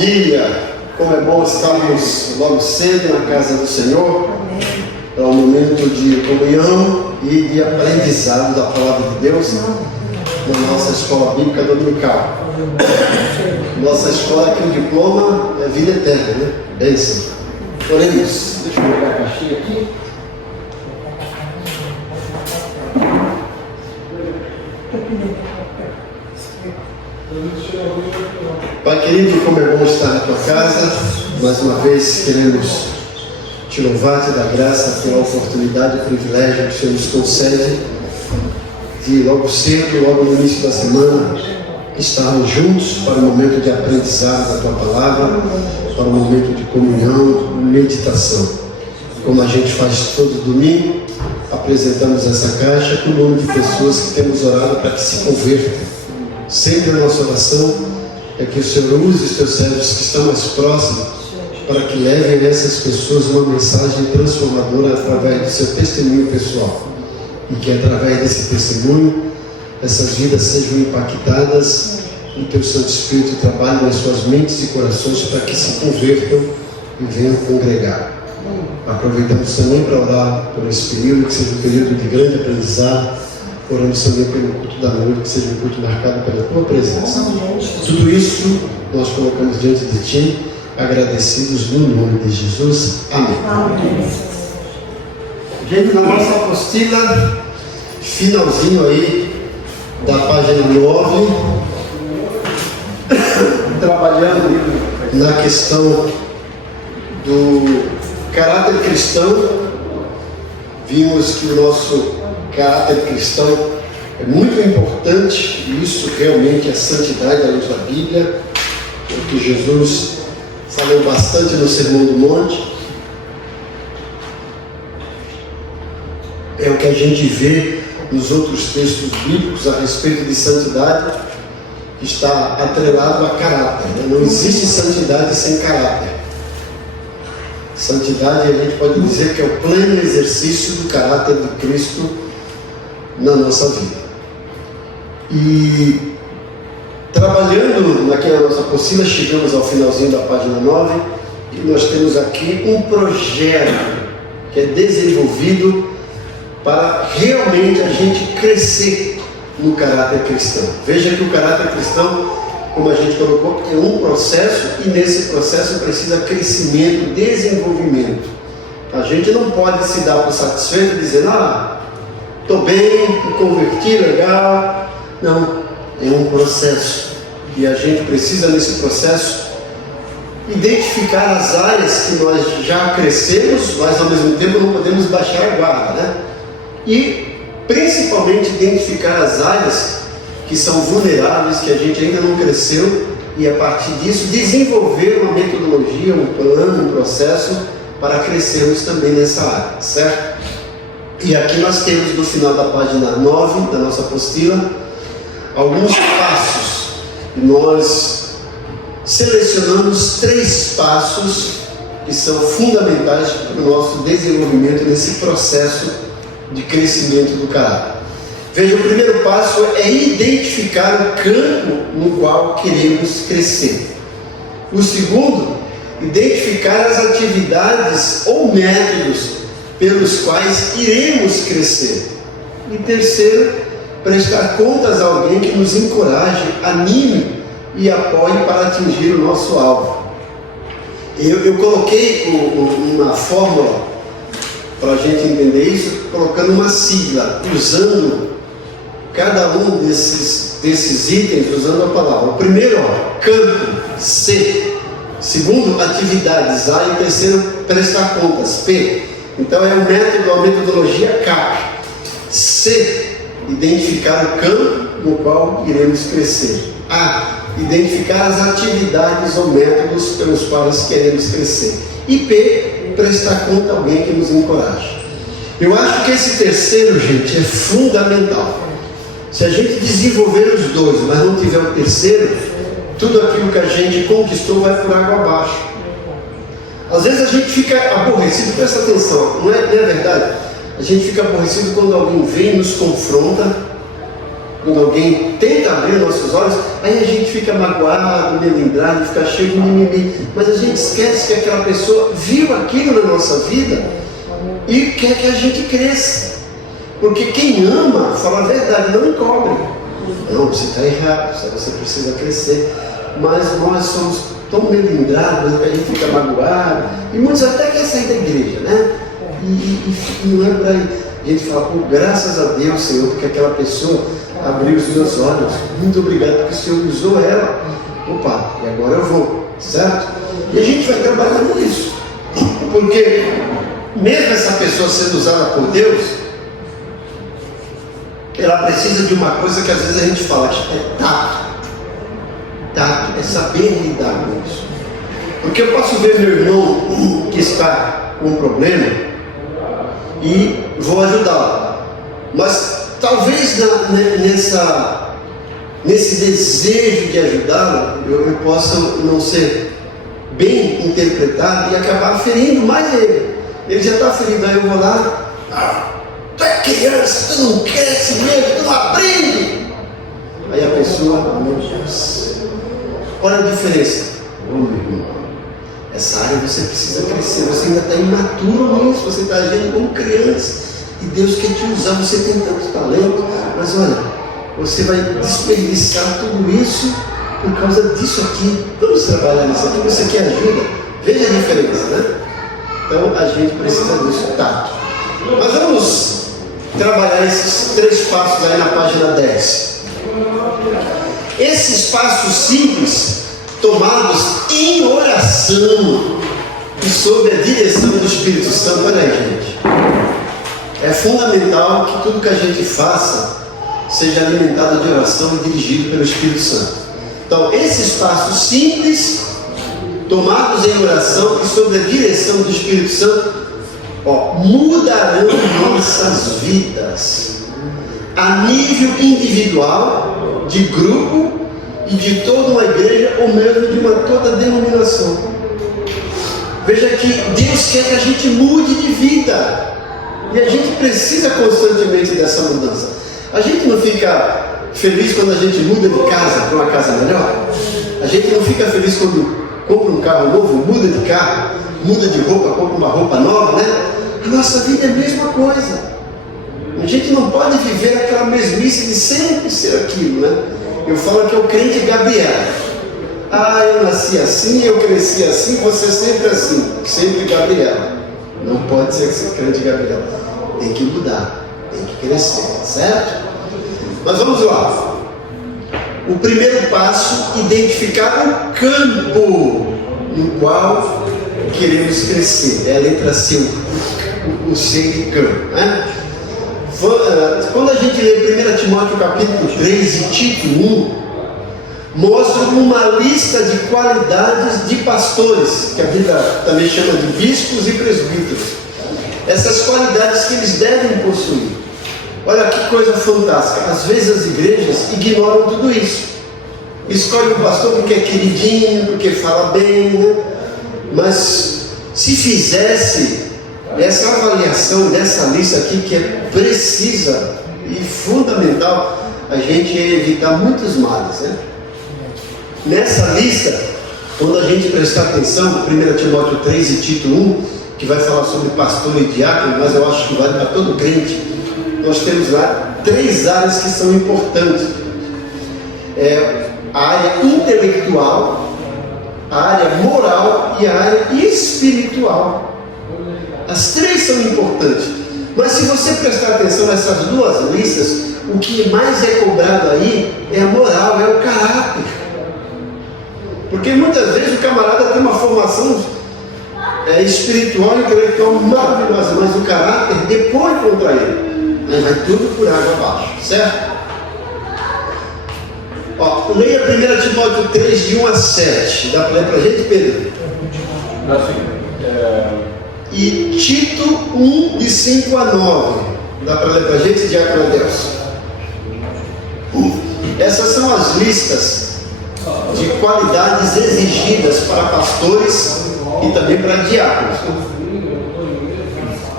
dia! Como é bom estarmos logo cedo na casa do Senhor, para um momento de comunhão e de aprendizado da Palavra de Deus na nossa escola bíblica dominical. Nossa escola aqui, o diploma é vida eterna, né? Bênção. Oremos. Deixa eu pegar a caixinha aqui. Pai querido, como é bom estar na tua casa. Mais uma vez queremos te louvar, te dar graça pela oportunidade e privilégio que o Senhor nos concede de logo cedo, logo no início da semana, estarmos juntos para o momento de aprendizado da tua palavra, para o momento de comunhão, meditação. Como a gente faz todo domingo, apresentamos essa caixa com o nome de pessoas que temos orado para que se convertam. Sempre a nossa oração é que o Senhor use os teus servos que estão mais próximos para que levem a essas pessoas uma mensagem transformadora através do seu testemunho pessoal. E que através desse testemunho, essas vidas sejam impactadas e o teu Santo Espírito trabalhe nas suas mentes e corações para que se convertam e venham congregar. Aproveitamos também para orar por esse período, que seja um período de grande aprendizado. Oramos também pelo culto da noite, que seja um culto marcado pela tua presença. Tudo isso nós colocamos diante de ti, agradecidos no nome de Jesus. Amém. Gente, na nossa apostila, finalzinho aí da página 9, trabalhando na questão do caráter cristão, vimos que o nosso caráter cristão é muito importante, e isso realmente é santidade à luz da Bíblia, o que Jesus falou bastante no Sermão do Monte. É o que a gente vê nos outros textos bíblicos a respeito de santidade, que está atrelado a caráter. Não existe santidade sem caráter. Santidade, a gente pode dizer que é o pleno exercício do caráter de Cristo na nossa vida. E trabalhando naquela nossa apostila, chegamos ao finalzinho da página 9 e nós temos aqui um projeto que é desenvolvido para realmente a gente crescer no caráter cristão. Veja que o caráter cristão, como a gente colocou, é um processo, e nesse processo precisa crescimento, desenvolvimento. A gente não pode se dar por satisfeito dizendo: estou bem, me converti, legal. Não, é um processo. E a gente precisa, nesse processo, identificar as áreas que nós já crescemos, mas ao mesmo tempo não podemos baixar a guarda, né? E principalmente identificar as áreas que são vulneráveis, que a gente ainda não cresceu, e a partir disso desenvolver uma metodologia, um plano, um processo para crescermos também nessa área, certo? E aqui nós temos no final da página 9 da nossa apostila alguns passos. Nós selecionamos 3 passos que são fundamentais para o nosso desenvolvimento nesse processo de crescimento do caráter. Veja, o primeiro passo é identificar o campo no qual queremos crescer. O segundo, identificar as atividades ou métodos pelos quais iremos crescer. E terceiro, prestar contas a alguém que nos encoraje, anime e apoie para atingir o nosso alvo. Eu coloquei uma fórmula para a gente entender isso, colocando uma sigla, usando cada um desses itens, usando a palavra. O primeiro, campo, C. Segundo, atividades, A. E terceiro, prestar contas, P. Então é o método, a metodologia CAP. C, identificar o campo no qual iremos crescer. A, identificar as atividades ou métodos pelos quais queremos crescer. E P, prestar conta a alguém que nos encoraje. Eu acho que esse terceiro, gente, é fundamental. Se a gente desenvolver os dois, mas não tiver o terceiro, tudo aquilo que a gente conquistou vai por água abaixo. Às vezes a gente fica aborrecido, presta atenção, não é verdade? A gente fica aborrecido quando alguém vem e nos confronta quando alguém tenta abrir nossos olhos, aí a gente fica magoado, melindrado, fica cheio de mimimi. Mas a gente esquece que aquela pessoa viu aquilo na nossa vida e quer que a gente cresça. Porque quem ama, fala a verdade, não encobre. Não, você está errado, você precisa crescer. Mas nós somos tão melindrados que a gente fica magoado. E muitos até querem sair da igreja, né? E não é por aí. A gente fala, pô, graças a Deus, Senhor, porque aquela pessoa abriu os meus olhos. Muito obrigado porque o Senhor usou ela. Opa, e agora eu vou, certo? E a gente vai trabalhando nisso. Porque mesmo essa pessoa sendo usada por Deus, ela precisa de uma coisa que às vezes a gente fala, que é tato. Tato, é saber lidar com isso. Porque eu posso ver meu irmão que está com um problema e vou ajudá-lo. Mas talvez nesse desejo de ajudá-lo, eu possa não ser bem interpretado e acabar ferindo mais ele. Ele já está ferido, aí eu vou lá, tu é criança, tu não cresce mesmo, tu não aprende. Aí a pessoa, meu Deus, olha a diferença. Meu irmão, essa área você precisa crescer, você ainda está imaturo nisso, você está agindo como criança. E Deus quer te usar, você tem tanto talento, mas olha, você vai desperdiçar tudo isso por causa disso aqui. Vamos trabalhar nisso aqui, você quer ajuda? Veja a diferença, né? Então a gente precisa disso, tato. Mas vamos trabalhar esses 3 passos aí na página 10. Esses passos simples, tomados em oração e sob a direção do Espírito Santo. Olha aí, gente. É fundamental que tudo que a gente faça seja alimentado de oração e dirigido pelo Espírito Santo. Então, esses passos simples, tomados em oração e sob a direção do Espírito Santo, mudarão nossas vidas a nível individual, de grupo e de toda uma igreja, ou mesmo de uma toda denominação. Veja que Deus quer que a gente mude de vida. E a gente precisa constantemente dessa mudança. A gente não fica feliz quando a gente muda de casa para uma casa melhor? A gente não fica feliz quando compra um carro novo, muda de carro, muda de roupa, compra uma roupa nova, né? A nossa vida é a mesma coisa. A gente não pode viver aquela mesmice de sempre ser aquilo, né? Eu falo que é o crente Gabriel. Ah, eu nasci assim, eu cresci assim, você sempre assim, sempre Gabriel. Não pode ser crente Gabriel. Tem que mudar, tem que crescer, certo? Mas vamos lá. O primeiro passo, identificar o campo no qual queremos crescer. É a letra C, o C de campo, né? Quando a gente lê 1 Timóteo capítulo 3 e Tito 1, mostra uma lista de qualidades de pastores, que a Bíblia também chama de bispos e presbíteros. Essas qualidades que eles devem possuir. Olha que coisa fantástica. Às vezes as igrejas ignoram tudo isso. Escolhe um pastor porque é queridinho, porque fala bem, né? Mas se fizesse essa avaliação dessa lista aqui, que é precisa e fundamental, a gente ia evitar muitos males, né? Nessa lista, quando a gente prestar atenção, 1 Timóteo 3 e Tito 1, que vai falar sobre pastor e diácono, mas eu acho que vale para todo crente, nós temos lá 3 áreas que são importantes. A área intelectual, a área moral e a área espiritual. As 3 são importantes. Mas se você prestar atenção nessas 2 listas, o que mais é cobrado aí é a moral, é o caráter. Porque muitas vezes o camarada tem uma formação espiritual e intelectual maravilhosa, mas o caráter depõe contra ele. Aí vai tudo por água abaixo, certo? Leia 1 Timóteo 3, de 1 a 7. Dá para ler para a gente, Pedro? E Tito 1, de 5 a 9. Dá para ler para a gente, Diácono Adelson? Essas são as listas de qualidades exigidas para pastores e também para diáconos.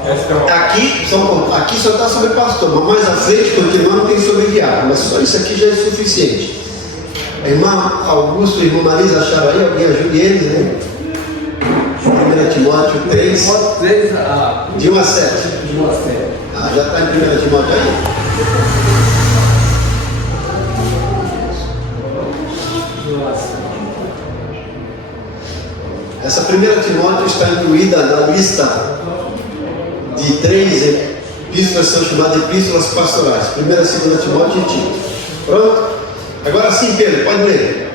Aqui só está sobre pastor, mas mais à frente, continuando, tem sobre diácono, mas só isso aqui já é suficiente. A irmã Augusto e a irmã Marisa acharam aí, alguém ajude eles, né? 1 Timóteo 3, de 1 a 7. Já está em 1 Timóteo aí? Essa 1 Timóteo está incluída na lista de 3 epístolas, são chamadas epístolas pastorais. 1, 2 Timóteo e Tito. Pronto? Agora sim, Pedro, pode ler.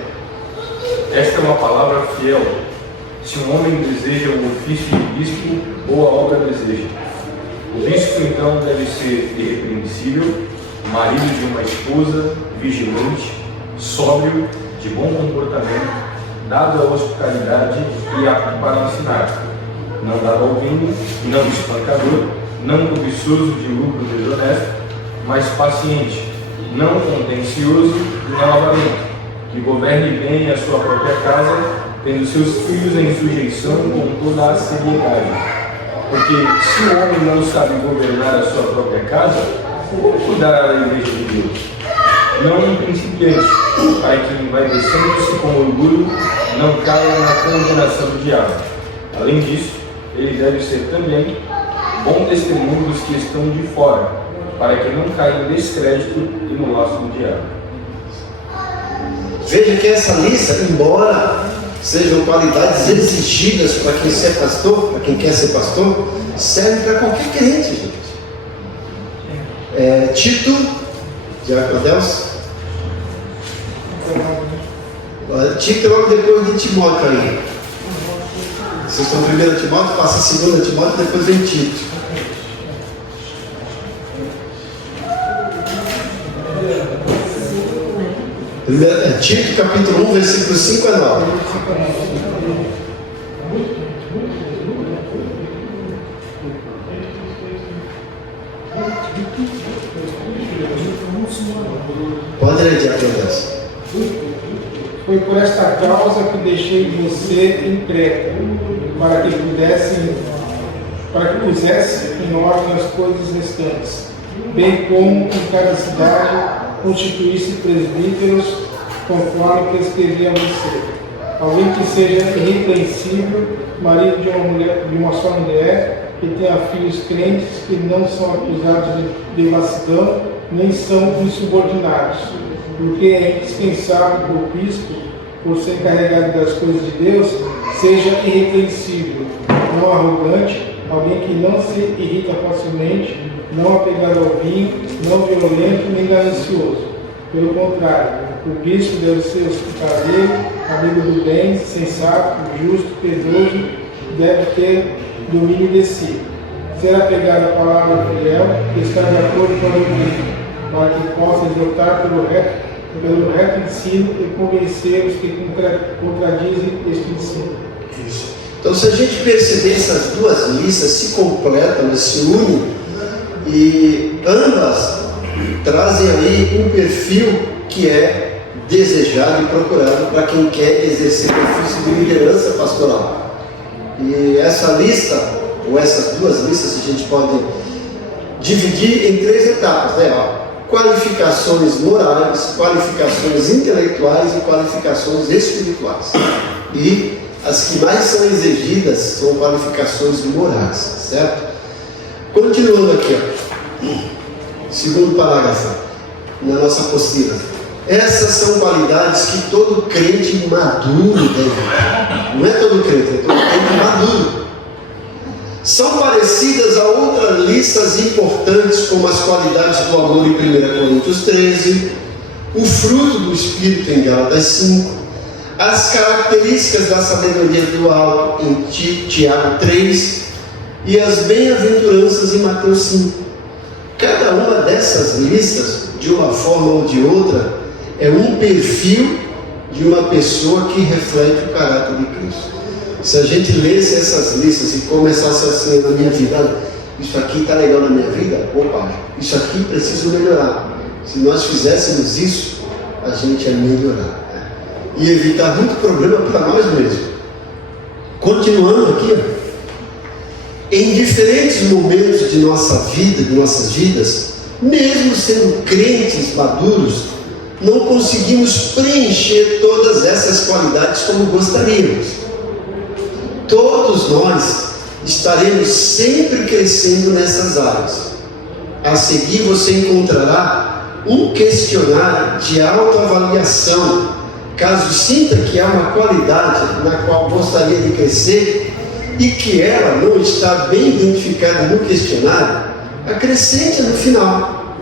Esta é uma palavra fiel. Se um homem deseja o ofício de bispo, boa obra deseja. O bispo então deve ser irrepreensível, marido de uma esposa, vigilante, sóbrio, de bom comportamento, dado à hospitalidade e apto para ensinar, não dado ao vinho, não espancador, não cobiçoso de lucro desonesto, mas paciente, não contencioso e não avarento, que governe bem a sua própria casa, tendo seus filhos em sujeição com toda a seriedade. Porque se o homem não sabe governar a sua própria casa, como cuidará da igreja de Deus? Não um principiante, para que envaidecendo-se com orgulho não caia na condenação do diabo. Além disso, ele deve ser também bom testemunho dos que estão de fora, para que não caia em descrédito e no laço do diabo. Veja que essa lista, embora sejam qualidades exigidas para quem ser pastor, para quem quer ser pastor, serve para qualquer crente, gente. Tito, Diácono Adelson. Tito logo depois de Timóteo aí. Vocês estão 1 Timóteo, passa 2 Timóteo, depois vem Tito. Tito capítulo 1, versículos 5 a 9. Pode ler, Diácono Adelson. Foi por esta causa que deixei você em Creta, para que pusesse em ordem as coisas restantes, bem como em cada cidade constituísse presbíteros, conforme prescrevia a você. Alguém que seja irrepreensível, marido de uma só mulher, que tenha filhos crentes, que não são acusados de devassidão, nem são insubordinados, porque é indispensável que o bispo, por ser encarregado das coisas de Deus, seja irrepreensível, não arrogante, alguém que não se irrita facilmente, não apegado ao vinho, não violento nem ganancioso. Pelo contrário, o bispo deve ser hospitaleiro, amigo do bem, sensato, justo, piedoso, deve ter domínio de si. Ser apegado à palavra fiel, estar de acordo com a doutrina, para que possa exortar pelo reto ensino e convencer os que contradizem este ensino. Isso. Então, se a gente perceber, essas duas listas se completam, se unem, e ambas trazem aí um perfil que é desejado e procurado para quem quer exercer o ofício de liderança pastoral. E essa lista, ou essas duas listas, a gente pode dividir em 3 etapas, né? Qualificações morais, qualificações intelectuais e qualificações espirituais. E as que mais são exigidas são qualificações morais, certo? Continuando aqui, segundo parágrafo, na nossa apostila. Essas são qualidades que todo crente maduro deve ter. Não é todo crente, é todo crente maduro. São parecidas a outras listas importantes, como as qualidades do amor em 1 Coríntios 13, o fruto do Espírito em Gálatas 5, as características da sabedoria do alto em Tiago 3 e as bem-aventuranças em Mateus 5. Cada uma dessas listas, de uma forma ou de outra, é um perfil de uma pessoa que reflete o caráter de Cristo. Se a gente lesse essas listas e começasse assim na minha vida, isso aqui está legal na minha vida, opa, isso aqui preciso melhorar. Se nós fizéssemos isso, a gente ia melhorar, né? E evitar muito problema para nós mesmos. Continuando aqui, em diferentes momentos de nossa vida, de nossas vidas, mesmo sendo crentes maduros, não conseguimos preencher todas essas qualidades como gostaríamos. Todos nós estaremos sempre crescendo nessas áreas. A seguir você encontrará um questionário de autoavaliação. Caso sinta que há uma qualidade na qual gostaria de crescer e que ela não está bem identificada no questionário, acrescente no final.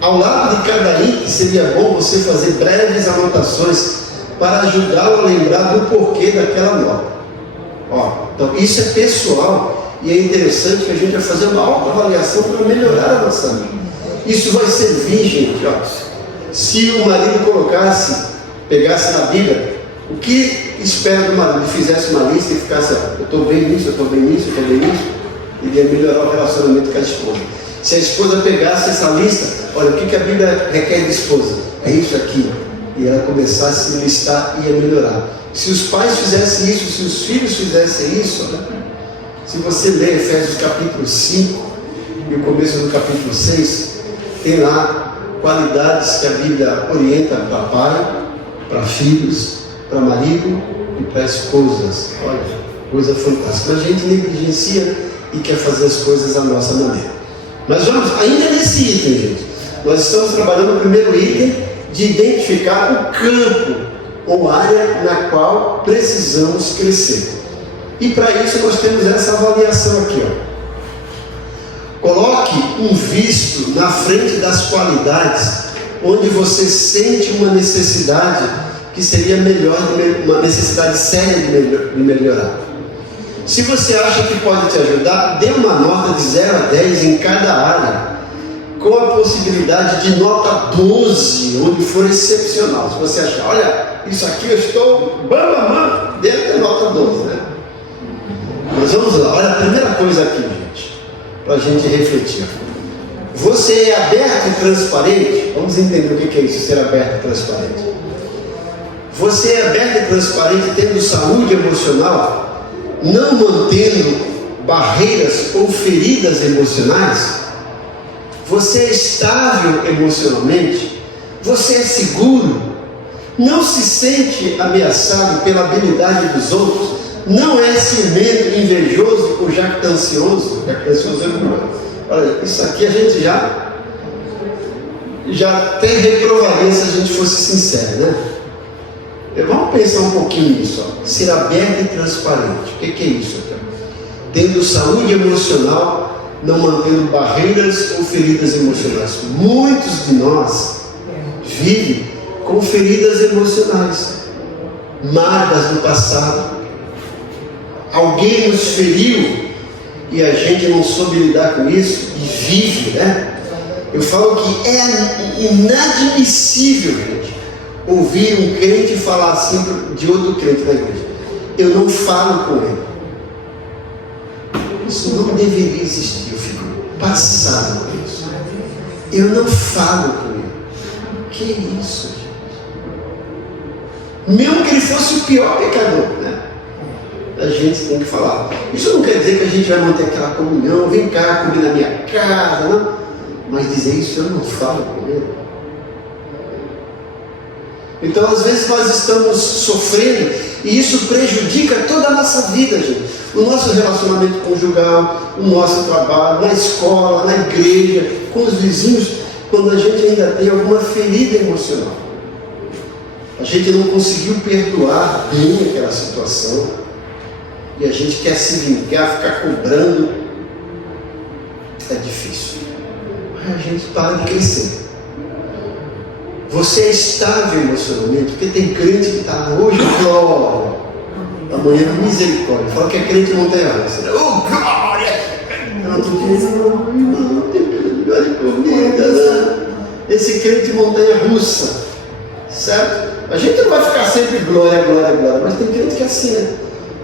Ao lado de cada item, seria bom você fazer breves anotações para ajudá-lo a lembrar do porquê daquela nota. Então isso é pessoal e é interessante que a gente vai fazer uma autoavaliação para melhorar a nossa vida. Isso vai servir, gente, se o marido pegasse na Bíblia, o que espera do marido? Fizesse uma lista e ficasse, eu estou bem nisso, eu estou bem nisso, eu estou bem nisso, iria melhorar o relacionamento com a esposa. Se a esposa pegasse essa lista, olha, o que a Bíblia requer de esposa? É isso aqui. E ela começasse a se listar, ia melhorar. Se os pais fizessem isso, se os filhos fizessem isso, se você ler Efésios capítulo 5 e o começo do capítulo 6, tem lá qualidades que a Bíblia orienta para pai, para filhos, para marido e para esposas. Olha, coisa fantástica. Mas a gente negligencia e quer fazer as coisas à nossa maneira. Mas vamos, ainda nesse item, gente, nós estamos trabalhando no primeiro item de identificar o campo ou área na qual precisamos crescer. E para isso nós temos essa avaliação aqui. Coloque um visto na frente das qualidades onde você sente uma necessidade que seria melhor, uma necessidade séria de melhorar. Se você acha que pode te ajudar, dê uma nota de 0 a 10 em cada área, com a possibilidade de nota 12, onde for excepcional. Se você achar, olha, isso aqui eu estou dê até nota 12, né? Mas vamos lá, olha a primeira coisa aqui, gente, para a gente refletir. Você é aberto e transparente? Vamos entender o que é isso, ser aberto e transparente. Você é aberto e transparente tendo saúde emocional, não mantendo barreiras ou feridas emocionais? Você é estável emocionalmente? Você é seguro? Não se sente ameaçado pela habilidade dos outros? Não é ciumento, invejoso ou jactancioso? Jactancioso é bom. Olha, isso aqui a gente já até reprovaria se a gente fosse sincero, né? Vamos pensar um pouquinho nisso. Ser aberto e transparente. O que é isso aqui? Tendo saúde emocional, não mantendo barreiras ou feridas emocionais. Muitos de nós vivem com feridas emocionais, mágoas do passado. Alguém nos feriu e a gente não soube lidar com isso e vive, né? Eu falo que é inadmissível, gente, ouvir um crente falar assim de outro crente na igreja: eu não falo com ele. Isso não deveria existir. Eu fico passado com isso. Eu não falo com ele. Que isso, gente? Mesmo que ele fosse o pior pecador, né? A gente tem que falar. Isso não quer dizer que a gente vai manter aquela comunhão, vem cá comer na minha casa, não. Mas dizer isso, eu não falo com ele. Então, às vezes, nós estamos sofrendo e isso prejudica toda a nossa vida, gente. O nosso relacionamento conjugal, o nosso trabalho, na escola, na igreja, com os vizinhos, quando a gente ainda tem alguma ferida emocional. A gente não conseguiu perdoar bem aquela situação e a gente quer se vingar, ficar cobrando. É difícil. Mas a gente para de crescer. Você é estável emocionalmente, porque tem crente que está hoje glória, amanhã misericórdia. Fala que é crente montanha-russa. Oh, glória! Não, tem misericórdia. Esse crente montanha-russa, certo? A gente não vai ficar sempre glória, glória, glória, mas tem crente que é assim, né?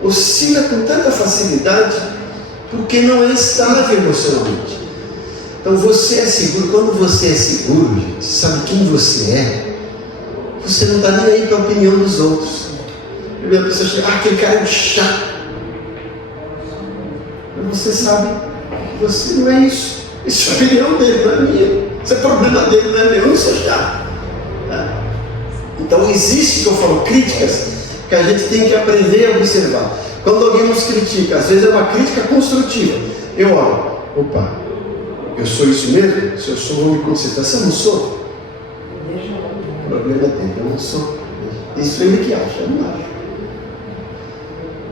Oscila com tanta facilidade porque não é estável emocionalmente. Então você é seguro. Quando você é seguro, gente, sabe quem você é? Você não está nem aí para a opinião dos outros. A pessoa chega, aquele cara é um chato. você sabe que você não é isso. Isso é a opinião dele, não é minha. Isso é problema dele, não é meu. Eu não sou chato. Então existe, que eu falo, críticas que a gente tem que aprender a observar. Quando alguém nos critica, às vezes é uma crítica construtiva. Eu olho, opa, eu sou isso mesmo? Se eu sou, vou me consertar. Se eu não sou, o problema dele, eu não sou. Isso é ele que acha, eu não acho.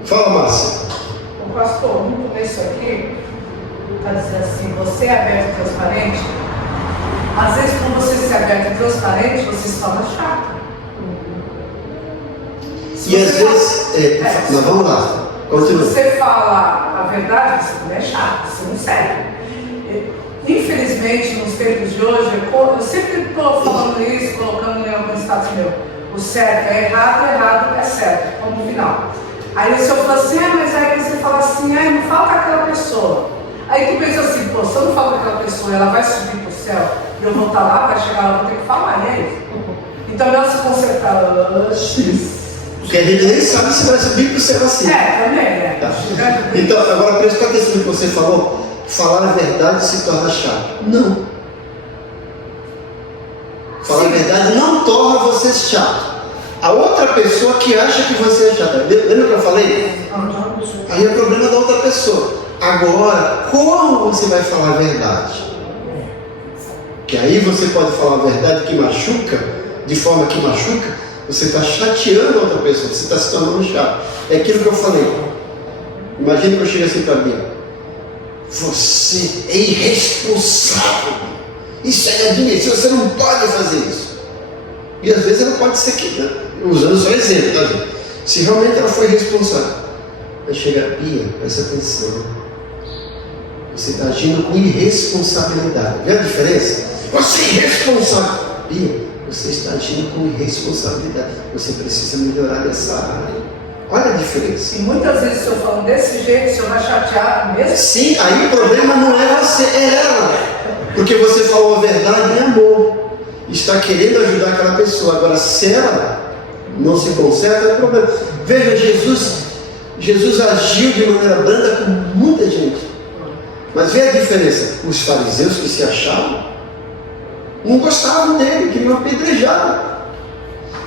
Fala, Márcia. O pastor, no começo aqui, está dizendo assim, você é aberto e transparente. Às vezes, quando você se aberto e transparente, você se torna chato. E às vezes, mas vamos lá, continua. Se você fala a verdade, você não é chato, você não serve. Infelizmente, nos tempos de hoje, eu sempre estou falando isso, colocando em algum status meu. O certo é errado, o errado é certo, como final. Aí o senhor fala assim, mas aí você fala assim, não fala com aquela pessoa. Aí tu pensa assim, pô, se eu não falo com aquela pessoa, ela vai subir pro céu, e eu vou estar lá, vai chegar lá, eu vou ter que falar, e é isso. Então, melhor se consertar. Porque a gente nem sabe se vai subir para o céu assim. Também, né? Tá. Então, agora presta atenção no que você falou. Falar a verdade se torna chato. Não. Falar a verdade não torna você chato. A outra pessoa que acha que você é chato. Lembra que eu falei? Aí é problema da outra pessoa. Agora, como você vai falar a verdade? Que aí você pode falar a verdade que machuca, de forma que machuca. Você está chateando a outra pessoa, você está se tornando chato. É aquilo que eu falei. Imagina que eu chego assim para mim. Você é irresponsável. Isso é inadmissível, você não pode fazer isso. E às vezes ela pode ser que, né? Usando só exemplo, tá, gente? Se realmente ela foi responsável. Aí chega, Pia, presta atenção. Você está agindo com irresponsabilidade. Vê a diferença? Você é irresponsável. Pia, você está agindo com irresponsabilidade. Você precisa melhorar nessa área. Olha a diferença. E muitas vezes o senhor falando desse jeito, o senhor vai chatear mesmo? Sim, aí o problema não é você, é ela. Porque você falou a verdade em amor. Está querendo ajudar aquela pessoa. Agora, se ela não se conserta, é problema. Veja, Jesus agiu de maneira branda com muita gente. Mas vê a diferença. Os fariseus que se achavam não gostavam dele, queriam apedrejar.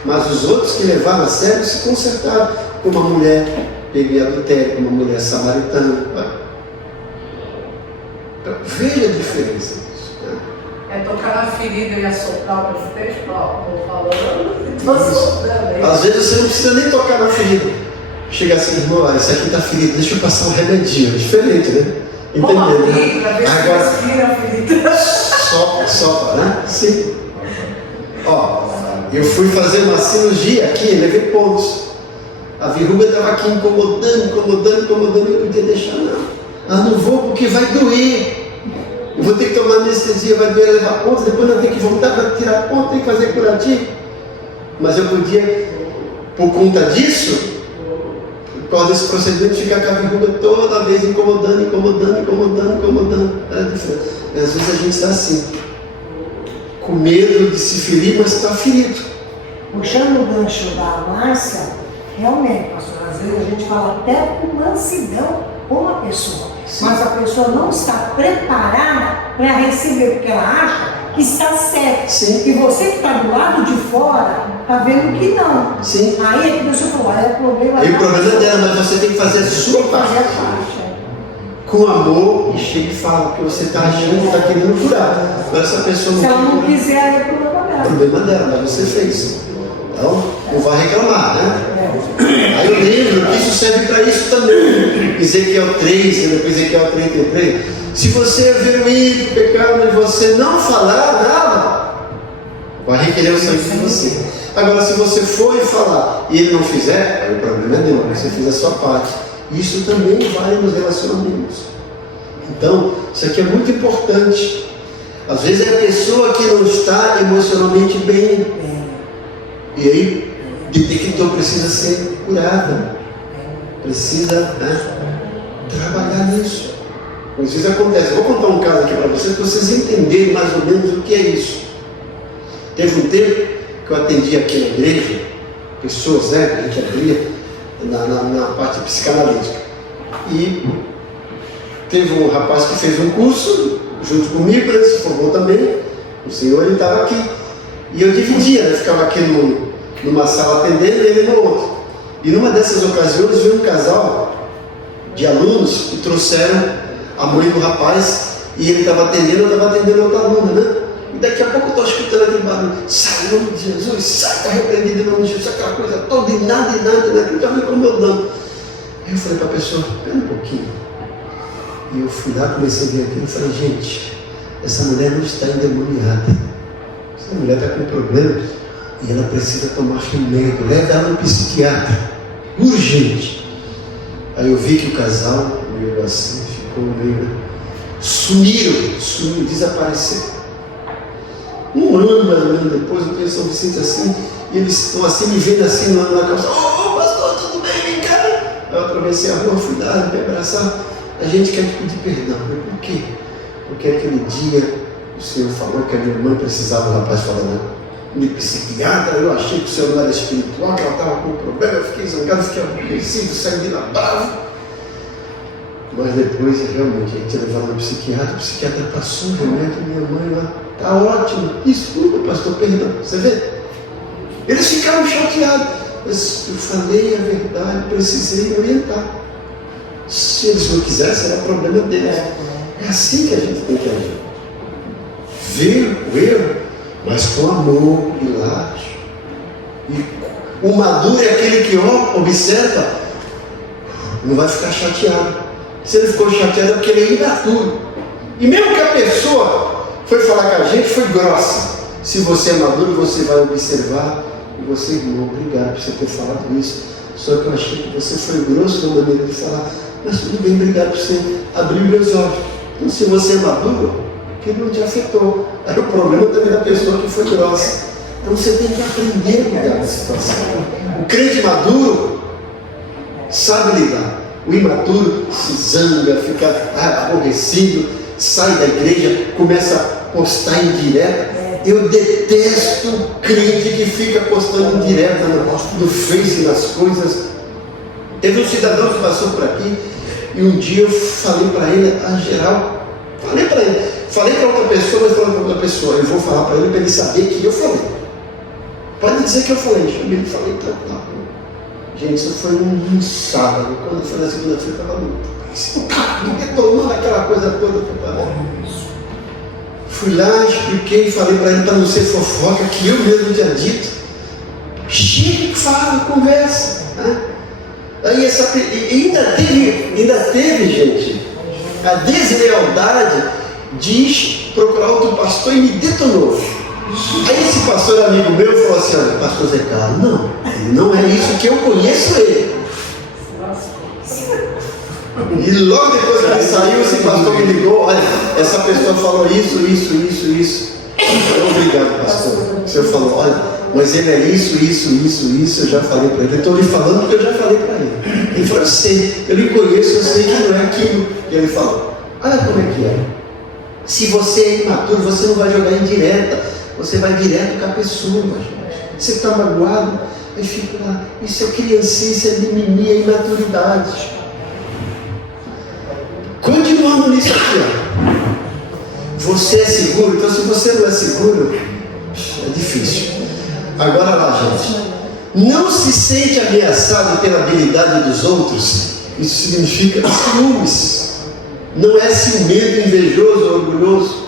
Mas os outros que levaram a sério se consertaram. Como uma mulher pegou adultério, como uma mulher samaritana. Então, veja a diferença disso. Né? É tocar na ferida e assoprar o presente, estou falando, estou soprando. Às vezes você não precisa nem tocar na ferida. Chega assim, irmão, isso aqui está ferida, deixa eu passar um remedinho. É diferente, né? Entendeu? Né? Agora, só, né? Sim. Ó, eu fui fazer uma cirurgia aqui, levei pontos. A verruga estava aqui incomodando, eu não podia deixar não. Não vou porque vai doer. Eu vou ter que tomar anestesia, vai doer, levar pontos, depois eu tenho que voltar para tirar ponto, tem que fazer curativo. Mas eu podia, por conta disso, por causa desse procedimento, ficar com a verruga toda vez incomodando. Era diferente. E às vezes a gente está assim, com medo de se ferir, mas está ferido. Puxando o gancho da Márcia, realmente, pastor, às vezes a gente fala até com mansidão com uma pessoa, sim, mas a pessoa não está preparada para receber, porque ela acha que está certo. Sim. E você que está do lado de fora, está vendo que não. Sim. Aí é que você falou, é o problema. E o problema é dela, mas você tem que fazer a sua parte. Com amor e cheio de fala, porque você está achando que está querendo curar. Agora essa pessoa não. Se ela não quiser, é o problema dela. O problema dela, mas você fez. Então, não vai reclamar, né? Aí eu lembro que isso serve para isso também. Ezequiel 3, depois Ezequiel 33. Se você ver o ímpio pecado e você não falar nada, vai requerer o sangue de você. Agora, se você for e falar e ele não fizer, aí o problema é dele, você fez a sua parte. Isso também vale nos relacionamentos. Então, isso aqui é muito importante. Às vezes é a pessoa que não está emocionalmente bem. E aí, detector precisa ser curada. Precisa, trabalhar nisso. Às vezes acontece. Vou contar um caso aqui para vocês entenderem mais ou menos o que é isso. Teve um tempo que eu atendi aqui na igreja, pessoas, que a gente abria na parte psicanalítica. E teve um rapaz que fez um curso junto comigo, ele se formou também, o senhor, ele estava aqui. E eu dividia, né? Ficava aqui numa sala atendendo e ele no outro. E numa dessas ocasiões veio um casal de alunos que trouxeram a mãe do rapaz e ele estava atendendo, eu estava atendendo outra aluna, né? E daqui a pouco eu estou escutando aquele barulho, sai em nome de Jesus, sai, está repreendido em nome de Jesus, aquela coisa toda e nada, aquilo está me incomodando. Aí eu falei para a pessoa, espera um pouquinho. E eu fui lá, comecei a ver aquilo e falei, gente, essa mulher não está endemoniada. Essa mulher está com problema e ela precisa tomar remédio. Leva ela no psiquiatra, urgente. Aí eu vi que o casal, meio assim, ficou meio... Sumiram, desapareceram. Um ano mais ou menos depois, eu conheço São Vicente assim, e eles estão assim, me vendo assim na calça. Ô, pastor, tudo bem? Vem cá. Aí eu atravessei a rua, fui lá, me abraçar. A gente quer te pedir perdão. Mas por quê? Porque aquele dia o senhor falou que a minha irmã precisava, o rapaz falando de psiquiatra, eu achei que o senhor não era espiritual, que ela estava com um problema, eu fiquei zangado, fiquei aborrecido, saí de lá bravo. Mas depois, realmente, a gente levou no psiquiatra, o psiquiatra passou o remédio, minha mãe lá, tá ótimo, desculpa, pastor, perdão, você vê? Eles ficaram chateados, mas eu falei a verdade, precisei orientar. Se eles não quisessem, era problema deles. É assim que a gente tem que agir. Ver o erro, mas com amor e laço. E o maduro é aquele que observa, não vai ficar chateado. Se ele ficou chateado é porque ele é imaturo. E mesmo que a pessoa foi falar com a gente, foi grossa. Se você é maduro, você vai observar e você, irmão, obrigado por você ter falado isso. Só que eu achei que você foi grosso na maneira de falar. Mas tudo bem, obrigado por você abrir meus olhos. Então, se você é maduro, aquilo não te afetou. Era o problema também da pessoa que foi grossa. Então, você tem que aprender a lidar com a situação. O crente maduro sabe lidar. O imaturo se zanga, fica aborrecido, sai da igreja, começa a postar indireta. Eu detesto crente que fica postando indireta no Face, nas coisas. Teve um cidadão que passou por aqui e um dia eu falei para ele, a geral, falei para outra pessoa, mas falei para outra pessoa, eu vou falar para ele saber que eu falei. Pode dizer que eu falei, chamei ele e falei, tá. Gente, isso foi um sábado, quando foi na segunda-feira, eu estava me detonando aquela coisa toda. Fui lá, expliquei, falei para ele, para não ser fofoca, que eu mesmo tinha dito. Chega, fala, conversa. Né? Aí ainda teve, gente, a deslealdade de procurar outro pastor e me detonou. Aí esse pastor amigo meu falou assim, olha, pastor Zé Carlos, não é isso que eu conheço ele. E logo depois que ele saiu, esse pastor me ligou, olha, essa pessoa falou isso. Obrigado, pastor. O senhor falou, olha, mas ele é isso, eu já falei para ele. Eu estou lhe falando porque eu já falei para ele. Ele falou, eu lhe conheço, eu sei que não é aquilo. E ele falou, olha como é que é. Se você é imaturo, você não vai jogar em direta. Você vai direto com a pessoa, gente. Você está magoado, aí fica lá. Isso é criancice, é mimimi, é imaturidade. Continuando nisso aqui, ó. Você é seguro? Então, se você não é seguro, é difícil. Agora lá, gente. Não se sente ameaçado pela habilidade dos outros. Isso significa ciúmes. Não é ciumento, invejoso, orgulhoso.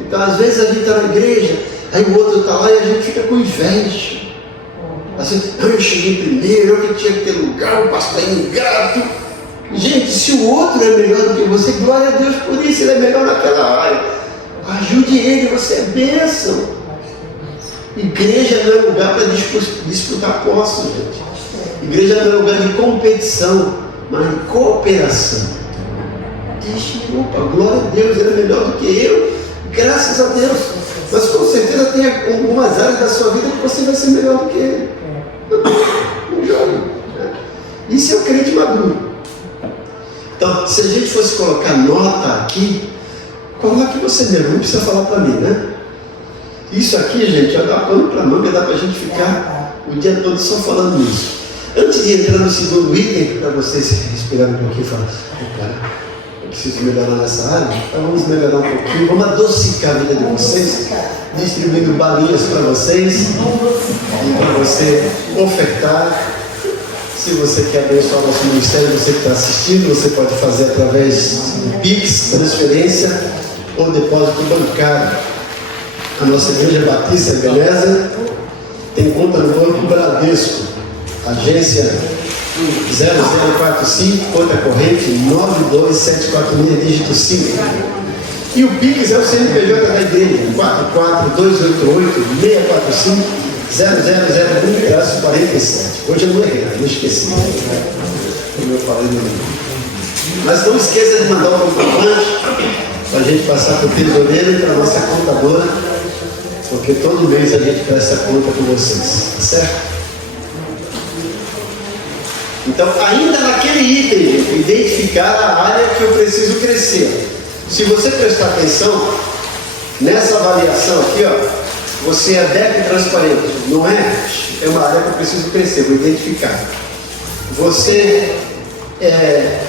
Então, às vezes a gente está na igreja, aí o outro está lá e a gente fica com inveja. Assim, eu cheguei primeiro, eu que tinha que ter lugar, o pastor é ingrato. Gente, se o outro é melhor do que você, glória a Deus por isso, ele é melhor naquela área. Ajude ele, você é bênção. Igreja não é lugar para disputar postos, gente. Igreja não é lugar de competição, mas de cooperação. Deixe, opa, glória a Deus, ele é melhor do que eu, graças a Deus. Mas com certeza tem algumas áreas da sua vida que você vai ser melhor do que ele. Não jogue. Isso é o crente maduro. Então, se a gente fosse colocar nota aqui, coloque você mesmo, não precisa falar para mim, né? Isso aqui, gente, dá pano para manga, dá para a gente ficar o dia todo só falando isso. Antes de entrar no segundo item, para vocês respirarem um pouquinho e falar, cara, preciso melhorar nessa área, então vamos melhorar um pouquinho, vamos adocicar a vida de vocês, distribuindo balinhas para vocês e para você ofertar. Se você quer abençoar o nosso ministério, você que está assistindo, você pode fazer através de Pix, transferência ou depósito bancário. A nossa Igreja Batista Ebenezer tem conta no Banco Bradesco, agência 0045, conta corrente 92746, dígito 5. E o Pix é o CNPJ da igreja, 44288-645-0001-47. Hoje eu não errei, não esqueci. Como eu falei no livro. Mas não esqueça de mandar um comprovante para a gente passar para o tesoureiro e para a nossa contadora, porque todo mês a gente presta conta com vocês, tá certo? Então, ainda naquele item, identificar a área que eu preciso crescer. Se você prestar atenção, nessa avaliação aqui, ó, você é aberto e transparente, não é? É uma área que eu preciso crescer, vou identificar. Você é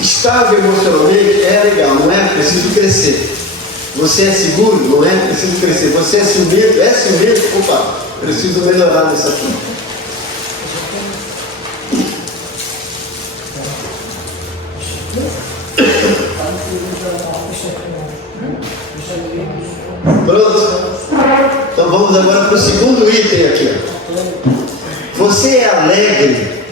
estável emocionalmente, é legal, não é? Preciso crescer. Você é seguro, não é? Preciso crescer. Você é ciumento, opa, preciso melhorar nisso aqui. Pronto? Então vamos agora para o segundo item aqui. Você é alegre,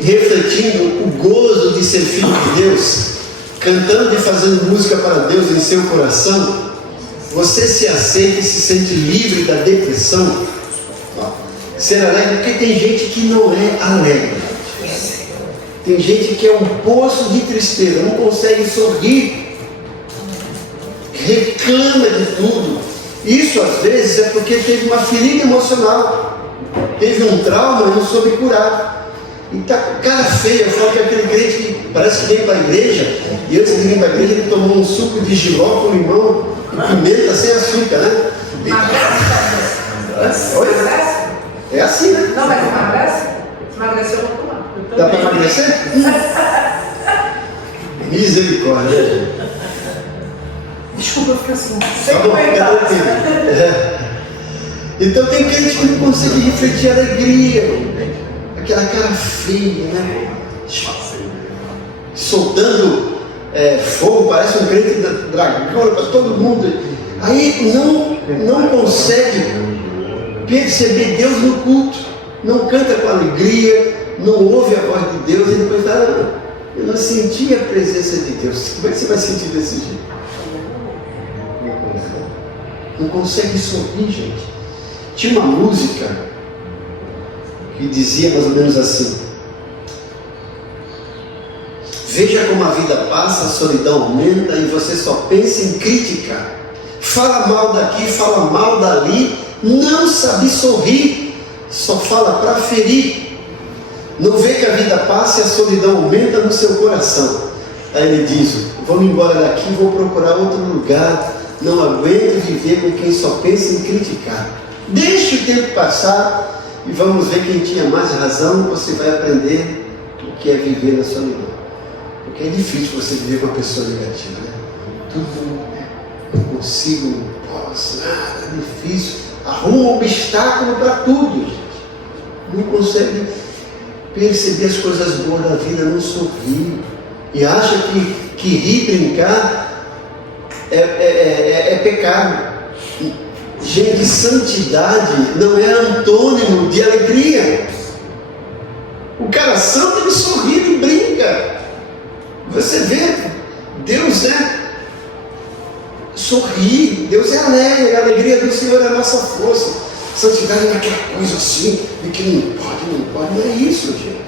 refletindo o gozo de ser filho de Deus, cantando e fazendo música para Deus em seu coração? Você se aceita e se sente livre da depressão? Ser alegre, porque tem gente que não é alegre. Tem gente que é um poço de tristeza, não consegue sorrir, reclama de tudo. Isso às vezes é porque teve uma ferida emocional, teve um trauma e não soube curar. E está com cara feia. Eu falo que aquele crente que parece que vem para a igreja, e antes de vir para a igreja ele tomou um suco de jiló com limão e pimenta sem açúcar, né? Oi? É assim, né? Não, mas emagrece? Emagreceu, eu vou tomar. Dá para emagrecer? Misericórdia. Desculpa, eu fico assim. Tá bom, fica tranquilo. Então tem crente que não consegue refletir a alegria, aquela cara feia, né? Soltando fogo, parece um crente dragão para todo mundo. Aí não consegue perceber Deus no culto, não canta com alegria, não ouve a voz de Deus, e depois fala, eu não senti a presença de Deus. Como é que você vai sentir desse jeito? Não consegue sorrir, gente. Tinha uma música que dizia mais ou menos assim: veja como a vida passa, a solidão aumenta e você só pensa em criticar. Fala mal daqui, fala mal dali, não sabe sorrir, só fala para ferir. Não vê que a vida passa e a solidão aumenta no seu coração. Aí ele diz, vamos embora daqui, vou procurar outro lugar. Não aguento viver com quem só pensa em criticar. Deixe o tempo passar e vamos ver quem tinha mais razão. Você vai aprender o que é viver na solidão. Porque é difícil você viver com uma pessoa negativa, né? Tudo, não consigo, não posso, nada, é difícil. Arruma um obstáculo para tudo, gente. Não consegue perceber as coisas boas da vida, não sorri. E acha que rir e brincar é pecado. Gente, santidade não é antônimo de alegria. O cara santo, ele sorri e brinca. Você vê, Deus sorri, Deus é alegre, a alegria do Senhor é a nossa força. Santidade não é aquela coisa assim, de que não pode, não é isso, gente.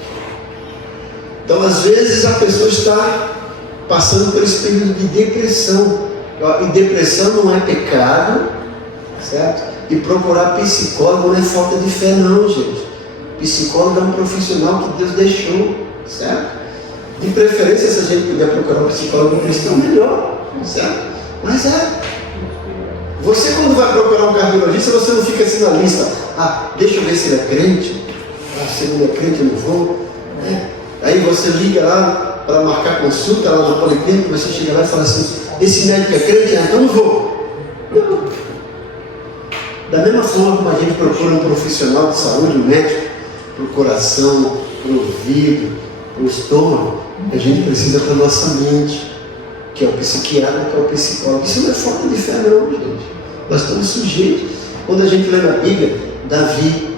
Então, às vezes, a pessoa está passando por esse período de depressão. E depressão não é pecado, certo? E procurar psicólogo não é falta de fé, não, gente. Psicólogo é um profissional que Deus deixou, certo? De preferência, se a gente puder procurar um psicólogo cristão, melhor, certo? Mas você quando vai procurar um cardiologista, você não fica assim na lista, deixa eu ver se ele é crente, se ele não é crente eu não vou. Aí você liga lá para marcar consulta lá na policlínica, você chega lá e fala assim, esse médico é crente, então não vou. Não. Da mesma forma como a gente procura um profissional de saúde, um médico, para o coração, para o ouvido, para o estômago, a gente precisa para a nossa mente, que é o psiquiatra, que é o psicólogo. Isso não é falta de fé não, gente. Nós estamos sujeitos. Quando a gente lê na Bíblia, Davi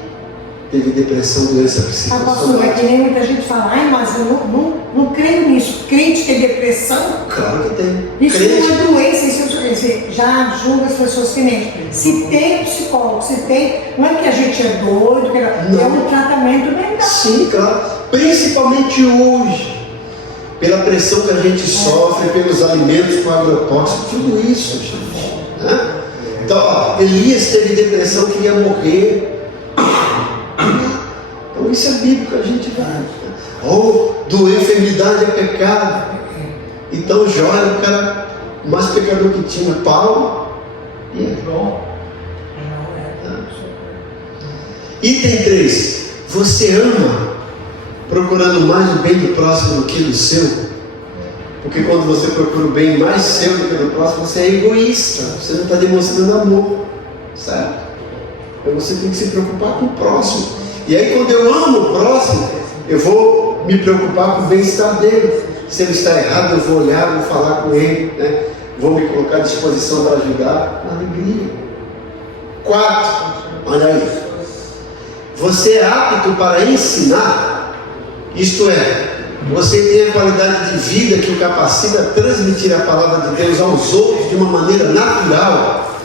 teve depressão, doença Pastor, é que nem muita gente fala, ai, mas eu não creio nisso. Crente tem depressão? Claro que tem. Isso Crente. não é doença, isso já julga as pessoas que nem. Se tem psicólogo, se tem, não é que a gente é doido, é um tratamento mental. Sim, claro. Principalmente hoje. Pela pressão que a gente sofre, pelos alimentos com agrotóxicos, tudo isso, gente. Né? Então, ó, Elias teve depressão, queria morrer. Então isso é bíblico, a gente vai. Enfermidade é pecado. Então Jó era o cara mais pecador que tinha. Paulo e Jó. Item 3. Você ama procurando mais o bem do próximo do que do seu? Porque quando você procura o bem mais seu do que do próximo, você é egoísta. Você não está demonstrando amor. Certo? Então você tem que se preocupar com o próximo. E aí quando eu amo o próximo, eu vou me preocupar com o bem-estar dele. Se ele está errado, eu vou olhar, vou falar com ele, né? Vou me colocar à disposição para ajudar com alegria. 4, olha aí. Você é apto para ensinar, isto é, você tem a qualidade de vida que o capacita a transmitir a palavra de Deus aos outros de uma maneira natural,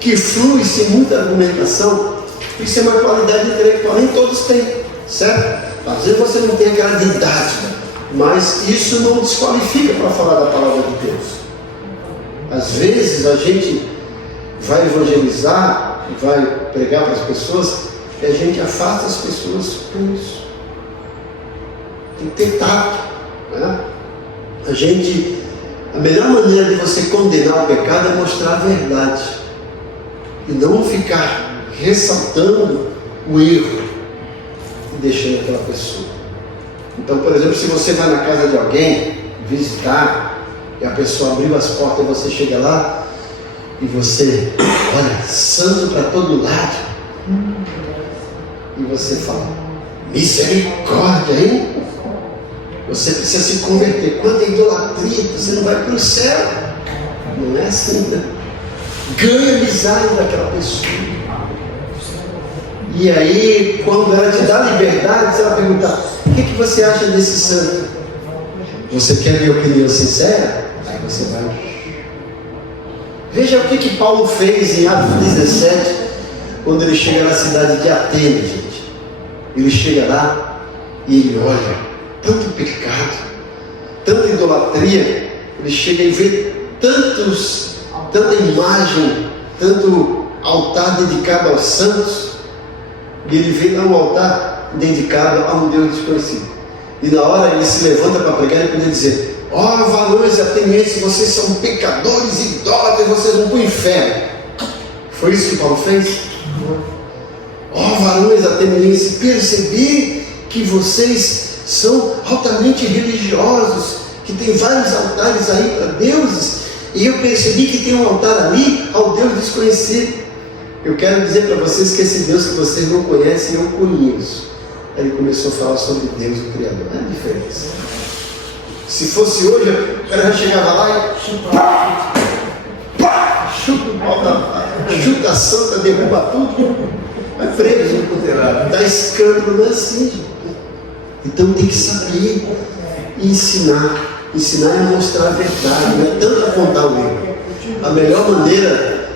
que flui sem muita argumentação. Isso é uma qualidade intelectual, nem todos têm, certo? Às vezes você não tem aquela didática, mas isso não desqualifica para falar da palavra de Deus. Às vezes a gente vai evangelizar, vai pregar para as pessoas, e a gente afasta as pessoas por isso. Tem que ter tato, né? A melhor maneira de você condenar o pecado é mostrar a verdade e não ficar ressaltando o erro e deixando aquela pessoa. Então, por exemplo, se você vai na casa de alguém visitar e a pessoa abriu as portas e você chega lá e você olha, santo para todo lado, e você fala, misericórdia, hein? Você precisa se converter. Quanta idolatria, você não vai para o céu. Não é assim, né? Ganha amizade daquela pessoa. E aí, quando ela te dá liberdade, você vai perguntar, o que você acha desse santo? Você quer minha opinião sincera? Aí você vai. Veja o que Paulo fez em Atos 17, quando ele chega na cidade de Atenas, gente. Ele chega lá e ele olha tanto pecado, tanta idolatria, ele chega e vê tanta imagem, tanto altar dedicado aos santos, e ele vê um altar dedicado a um Deus desconhecido. E na hora ele se levanta para pregar e poder dizer, varões atenienses, vocês são pecadores e idólatras, vocês vão para o inferno. Foi isso que Paulo fez? Varões atenienses, percebi que vocês são altamente religiosos, que tem vários altares aí para deuses, e eu percebi que tem um altar ali ao Deus desconhecido. Eu quero dizer para vocês que esse Deus que vocês não conhecem, eu conheço. Aí ele começou a falar sobre Deus, o Criador. Não é a diferença. Se fosse hoje, o cara já chegava lá e chuta o pau chuta a santa, derruba tudo, vai preso, dá escândalo, não é assim, gente. Então tem que saber ensinar. Ensinar é mostrar a verdade, não é tanto apontar o erro. A melhor maneira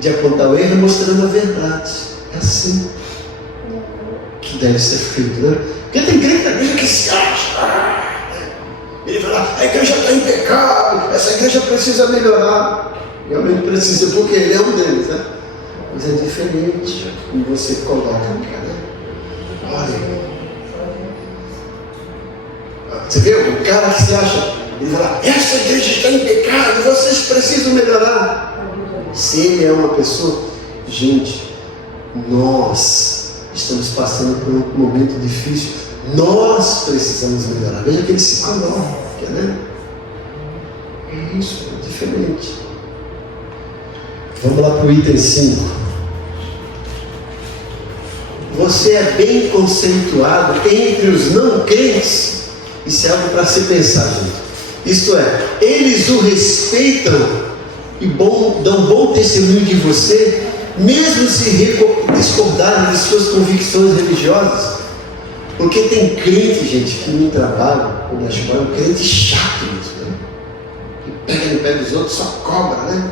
de apontar o erro é mostrando a verdade. É assim que deve ser feito, né? Porque tem crente na igreja que se acha. Ele fala, a igreja está em pecado, essa igreja precisa melhorar. Realmente precisa, porque ele é um deles, né? Mas é diferente como você coloca, cara. Olha. Você vê, o cara que se acha, ele fala, essa igreja está em pecado, vocês precisam melhorar. Se ele é uma pessoa, gente, nós estamos passando por um momento difícil, nós precisamos melhorar. Veja que ele se coloca. filosófica, né? É isso, é diferente. Vamos lá para o item 5. Você é bem conceituado entre os não crentes. Isso é algo para se pensar, gente. Isto é, eles o respeitam e dão bom testemunho de você, mesmo se discordarem de suas convicções religiosas. Porque tem crente, gente, que no trabalho, ou na escola, um crente chato mesmo, né? Que pega no pé dos outros, só cobra, né?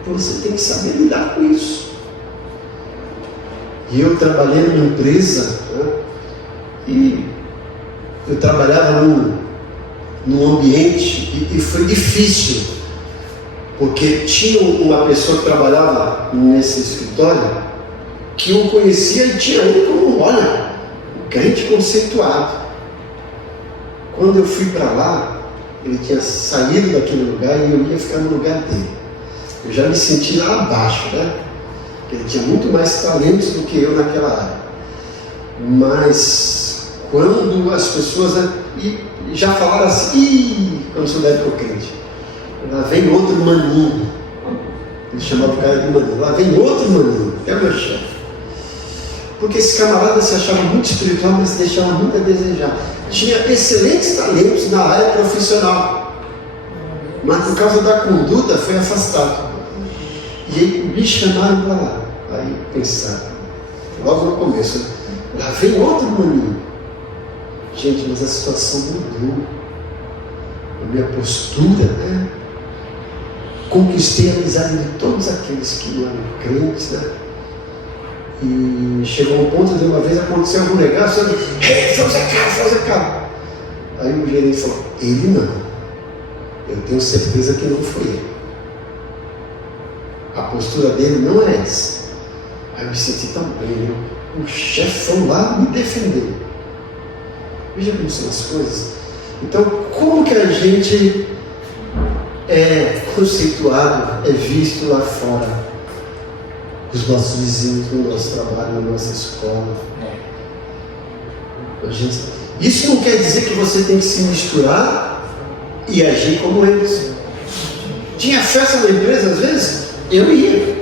Então você tem que saber lidar com isso. E eu trabalhei numa empresa, né? E eu trabalhava num ambiente e foi difícil, porque tinha uma pessoa que trabalhava nesse escritório que eu conhecia e tinha ele como, olha, um crente conceituado. Quando eu fui para lá, ele tinha saído daquele lugar e eu ia ficar no lugar dele. Eu já me senti lá abaixo, né? Ele tinha muito mais talentos do que eu naquela área. Mas quando as pessoas já falaram assim, quando se der para o crente, lá vem outro maninho. Ele chamava o cara de maninho. Lá vem outro maninho, até o meu chefe. Porque esse camarada se achava muito espiritual, mas deixava muito a desejar. Tinha excelentes talentos na área profissional, mas por causa da conduta foi afastado. E aí me chamaram para lá. Aí pensaram, logo no começo, lá vem outro maninho. Gente, mas a situação mudou. A minha postura, né? Conquistei a amizade de todos aqueles que não eram crentes, né? E chegou um ponto de uma vez aconteceu algum negócio, eu disse, ei, São Zé Carlos. Aí o gerente falou, ele não. Eu tenho certeza que não foi ele. A postura dele não é essa. Aí eu me senti tão bem, o chefão lá me defendeu. Veja como são as coisas. Então, como que a gente é conceituado, é visto lá fora? Os nossos vizinhos, no nosso trabalho, na nossa escola. Isso não quer dizer que você tem que se misturar e agir como eles. Tinha festa na empresa, às vezes, eu ia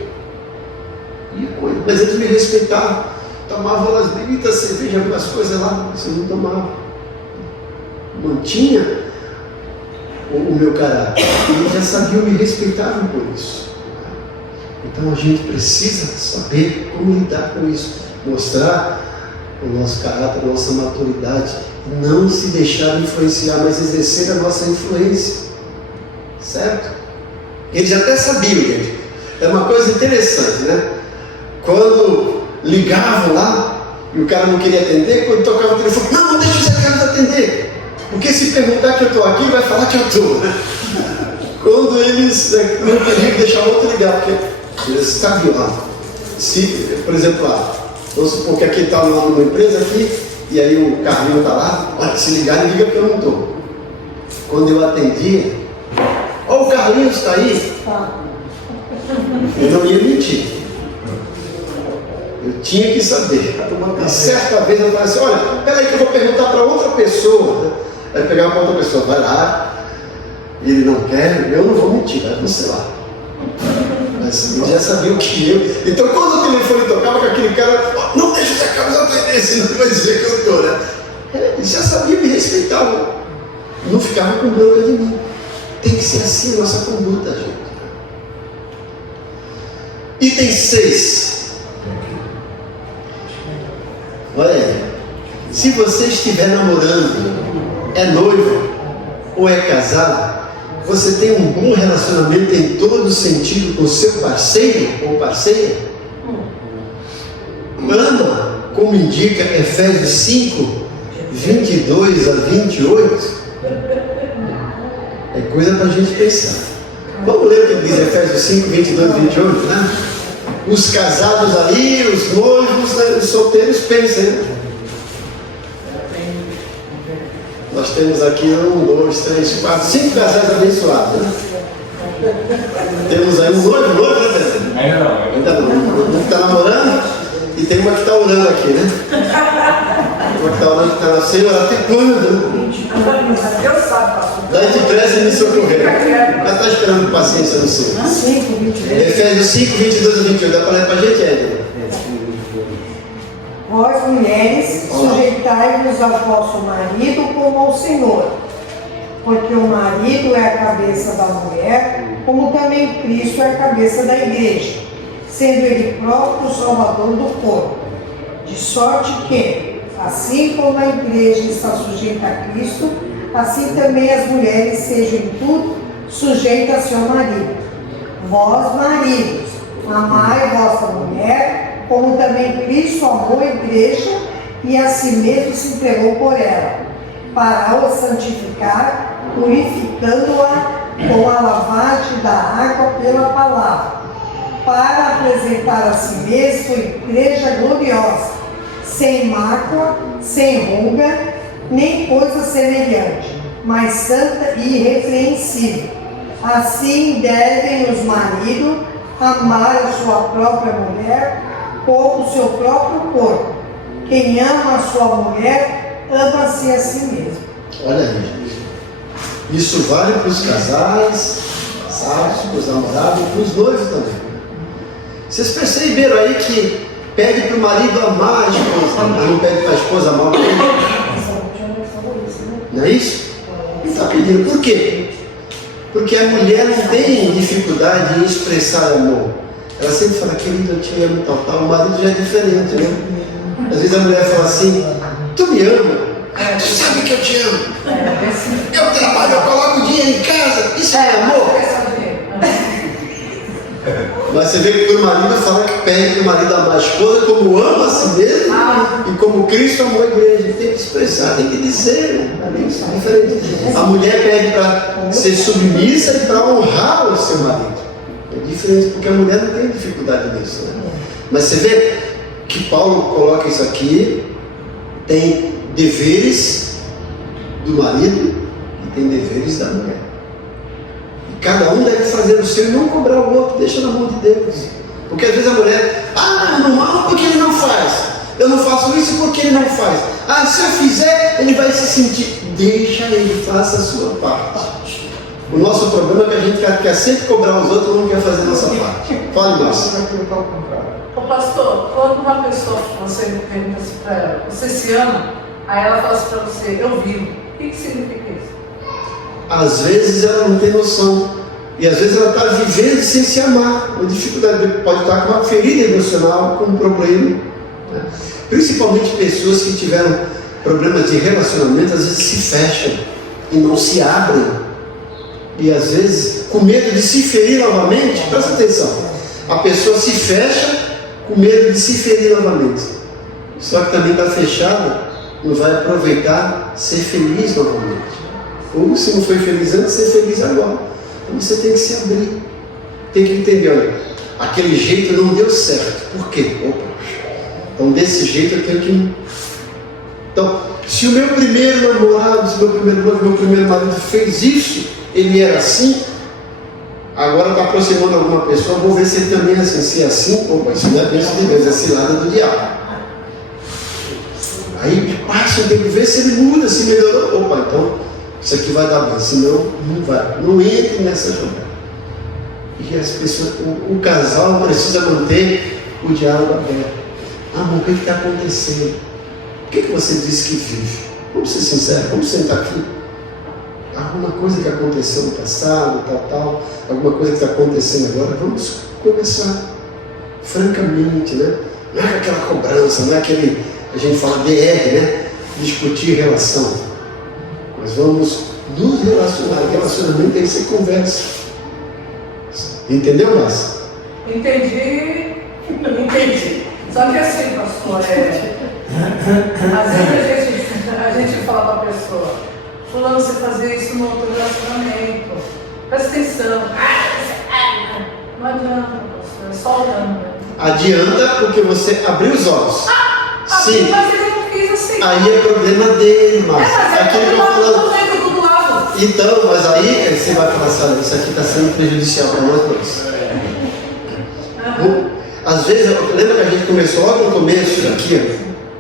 com eles, mas eles me respeitavam. Tomavam as bebidas, cerveja, algumas coisas lá, você não tomava. Mantinha o meu caráter. E eles já sabiam, me respeitavam por isso. Então a gente precisa saber como lidar com isso, mostrar o nosso caráter, a nossa maturidade, não se deixar influenciar, mas exercer a nossa influência, certo? Eles até sabiam, gente. É uma coisa interessante, né? Quando ligavam lá e o cara não queria atender, quando tocava o telefone, não deixa o Zé Carlos atender, porque se perguntar que eu estou aqui, vai falar que eu estou, né? Quando eles não queriam deixar o outro ligar, porque eles sabiam lá. Se, por exemplo, lá, vamos supor que aqui está numa empresa aqui, e aí o Carlinho está lá, olha, se ligar, liga porque eu não estou. Quando eu atendia, ó, o Carlinhos está aí. Eu não ia mentir. Eu tinha que saber. E certa vez eu falei assim, olha, peraí que eu vou perguntar para outra pessoa. Aí pegava para outra pessoa, vai lá, ele não quer, eu não vou mentir, vai você lá. Mas ele já sabia o que eu. Então quando o telefone tocava com aquele cara, não deixa o Zé Carlos atender, senão ele vai dizer que eu estou, né? Ele já sabia, me respeitava. Não ficava com bronca de mim. Tem que ser assim a nossa conduta, gente. Item 6. Olha aí. Se você estiver namorando, é noivo ou é casado, você tem um bom relacionamento em todo sentido com o seu parceiro ou parceira? Ama, como indica Efésios 5, 22 a 28. É coisa para a gente pensar. Vamos ler o que diz Efésios 5, 22 e 28, né? Os casados ali, os noivos, né? Os solteiros pensam, né? Nós temos aqui 1, 2, 3, 4, 5 casais abençoados, né? Temos aí um noivo, né, Pedro? Ainda não. Um que está namorando e tem uma que está orando aqui, né? Uma que está orando, que está na Senhor, até quando? Deus sabe, pastor. Dá depressa e me socorrer. Mas está esperando paciência no Senhor. 5, 22. Efésios 5, 22 a 28. Dá para ler para a gente, Edna? Vós, mulheres, sujeitai-vos ao vosso marido como ao Senhor, porque o marido é a cabeça da mulher, como também Cristo é a cabeça da igreja, sendo ele próprio o salvador do corpo. De sorte que, assim como a igreja está sujeita a Cristo, assim também as mulheres sejam em tudo sujeitas a seu marido. Vós, maridos, amai vossa mulher, como também Cristo amou a igreja e a si mesmo se entregou por ela, para a santificar, purificando-a com a lavagem da água pela palavra, para apresentar a si mesmo igreja gloriosa, sem mácula, sem ruga, nem coisa semelhante, mas santa e irrepreensível. Assim devem os maridos amar a sua própria mulher como o seu próprio corpo. Quem ama a sua mulher, ama-se a si mesmo. Olha aí, gente. Isso vale para os casais, casados, para os namorados, para os noivos também. Vocês perceberam aí que pede para o marido amar a esposa, mas não pede para a esposa amar o marido? Não é isso? Ele está pedindo. Por quê? Porque a mulher não tem dificuldade em expressar amor. Ela sempre fala, querido, eu te amo, tal. O marido já é diferente, né? Às vezes a mulher fala assim, tu me ama? Tu sabe que eu te amo. Eu trabalho, eu coloco dinheiro em casa. Isso é amor? Mas você vê que o marido fala que pede que o marido amar a esposa como ama a si mesmo e como Cristo amou a igreja. Tem que expressar, tem que dizer. Isso é diferente. A mulher pede para ser submissa e para honrar o seu marido. É diferente, porque a mulher não tem dificuldade nisso, né? Mas você vê que Paulo coloca isso aqui, tem deveres do marido e tem deveres da mulher. E cada um deve fazer o seu e não cobrar o outro, deixa na mão de Deus. Porque às vezes a mulher, eu não amo porque ele não faz. Eu não faço isso porque ele não faz. Se eu fizer, ele vai se sentir. Deixa ele, faça a sua parte. O nosso problema é que a gente quer sempre cobrar os outros e não quer fazer a nossa parte. Fale, nossa. Ô pastor, quando uma pessoa, você pergunta assim para ela, você se ama? Aí ela fala assim para você, eu vivo. O que significa isso? Às vezes ela não tem noção. E às vezes ela está vivendo sem se amar. Uma dificuldade, pode estar com uma ferida emocional, com um problema. Né? Principalmente pessoas que tiveram problemas de relacionamento, às vezes se fecham e não se abrem. E às vezes, com medo de se ferir novamente, presta atenção, a pessoa se fecha com medo de se ferir novamente. Só que também está fechada, não vai aproveitar ser feliz novamente. Ou se não foi feliz antes, ser feliz agora. Então você tem que se abrir, tem que entender, olha, aquele jeito não deu certo. Por quê? Então desse jeito eu tenho que... Então, se o meu primeiro namorado, se o meu primeiro marido fez isso, ele era assim, agora está aproximando alguma pessoa, vou ver se ele também é assim. Se é assim, isso não é bênção de Deus, é cilada do diabo. Aí passa, tem que ver se ele muda, se melhorou. Então isso aqui vai dar bem, senão não vai. Não entre nessa jogada. E as pessoas, o casal precisa manter o diálogo aberto. Amor, o que está acontecendo? O que você disse que vive? Vamos ser sinceros, vamos sentar aqui. Alguma coisa que aconteceu no passado, alguma coisa que está acontecendo agora, vamos conversar francamente, né? Não é aquela cobrança, não é aquele, a gente fala DR, né? Discutir relação. Mas vamos nos relacionar. Relacionamento tem que ser conversa. Entendeu, Márcia? Entendi. Só que assim, pastor, às vezes a gente fala para a pessoa, fulano, você fazer isso no outro relacionamento, presta atenção. Não adianta, pastor, é só olhando. Adianta porque você abriu os olhos. Sim. Mas ele não quis assim. Aí é problema dele, Márcia. Mas Aquilo que eu falo. do lado. Então, mas aí você vai falar assim, isso aqui está sendo prejudicial para nós dois. Às vezes, lembra que a gente começou logo no começo aqui,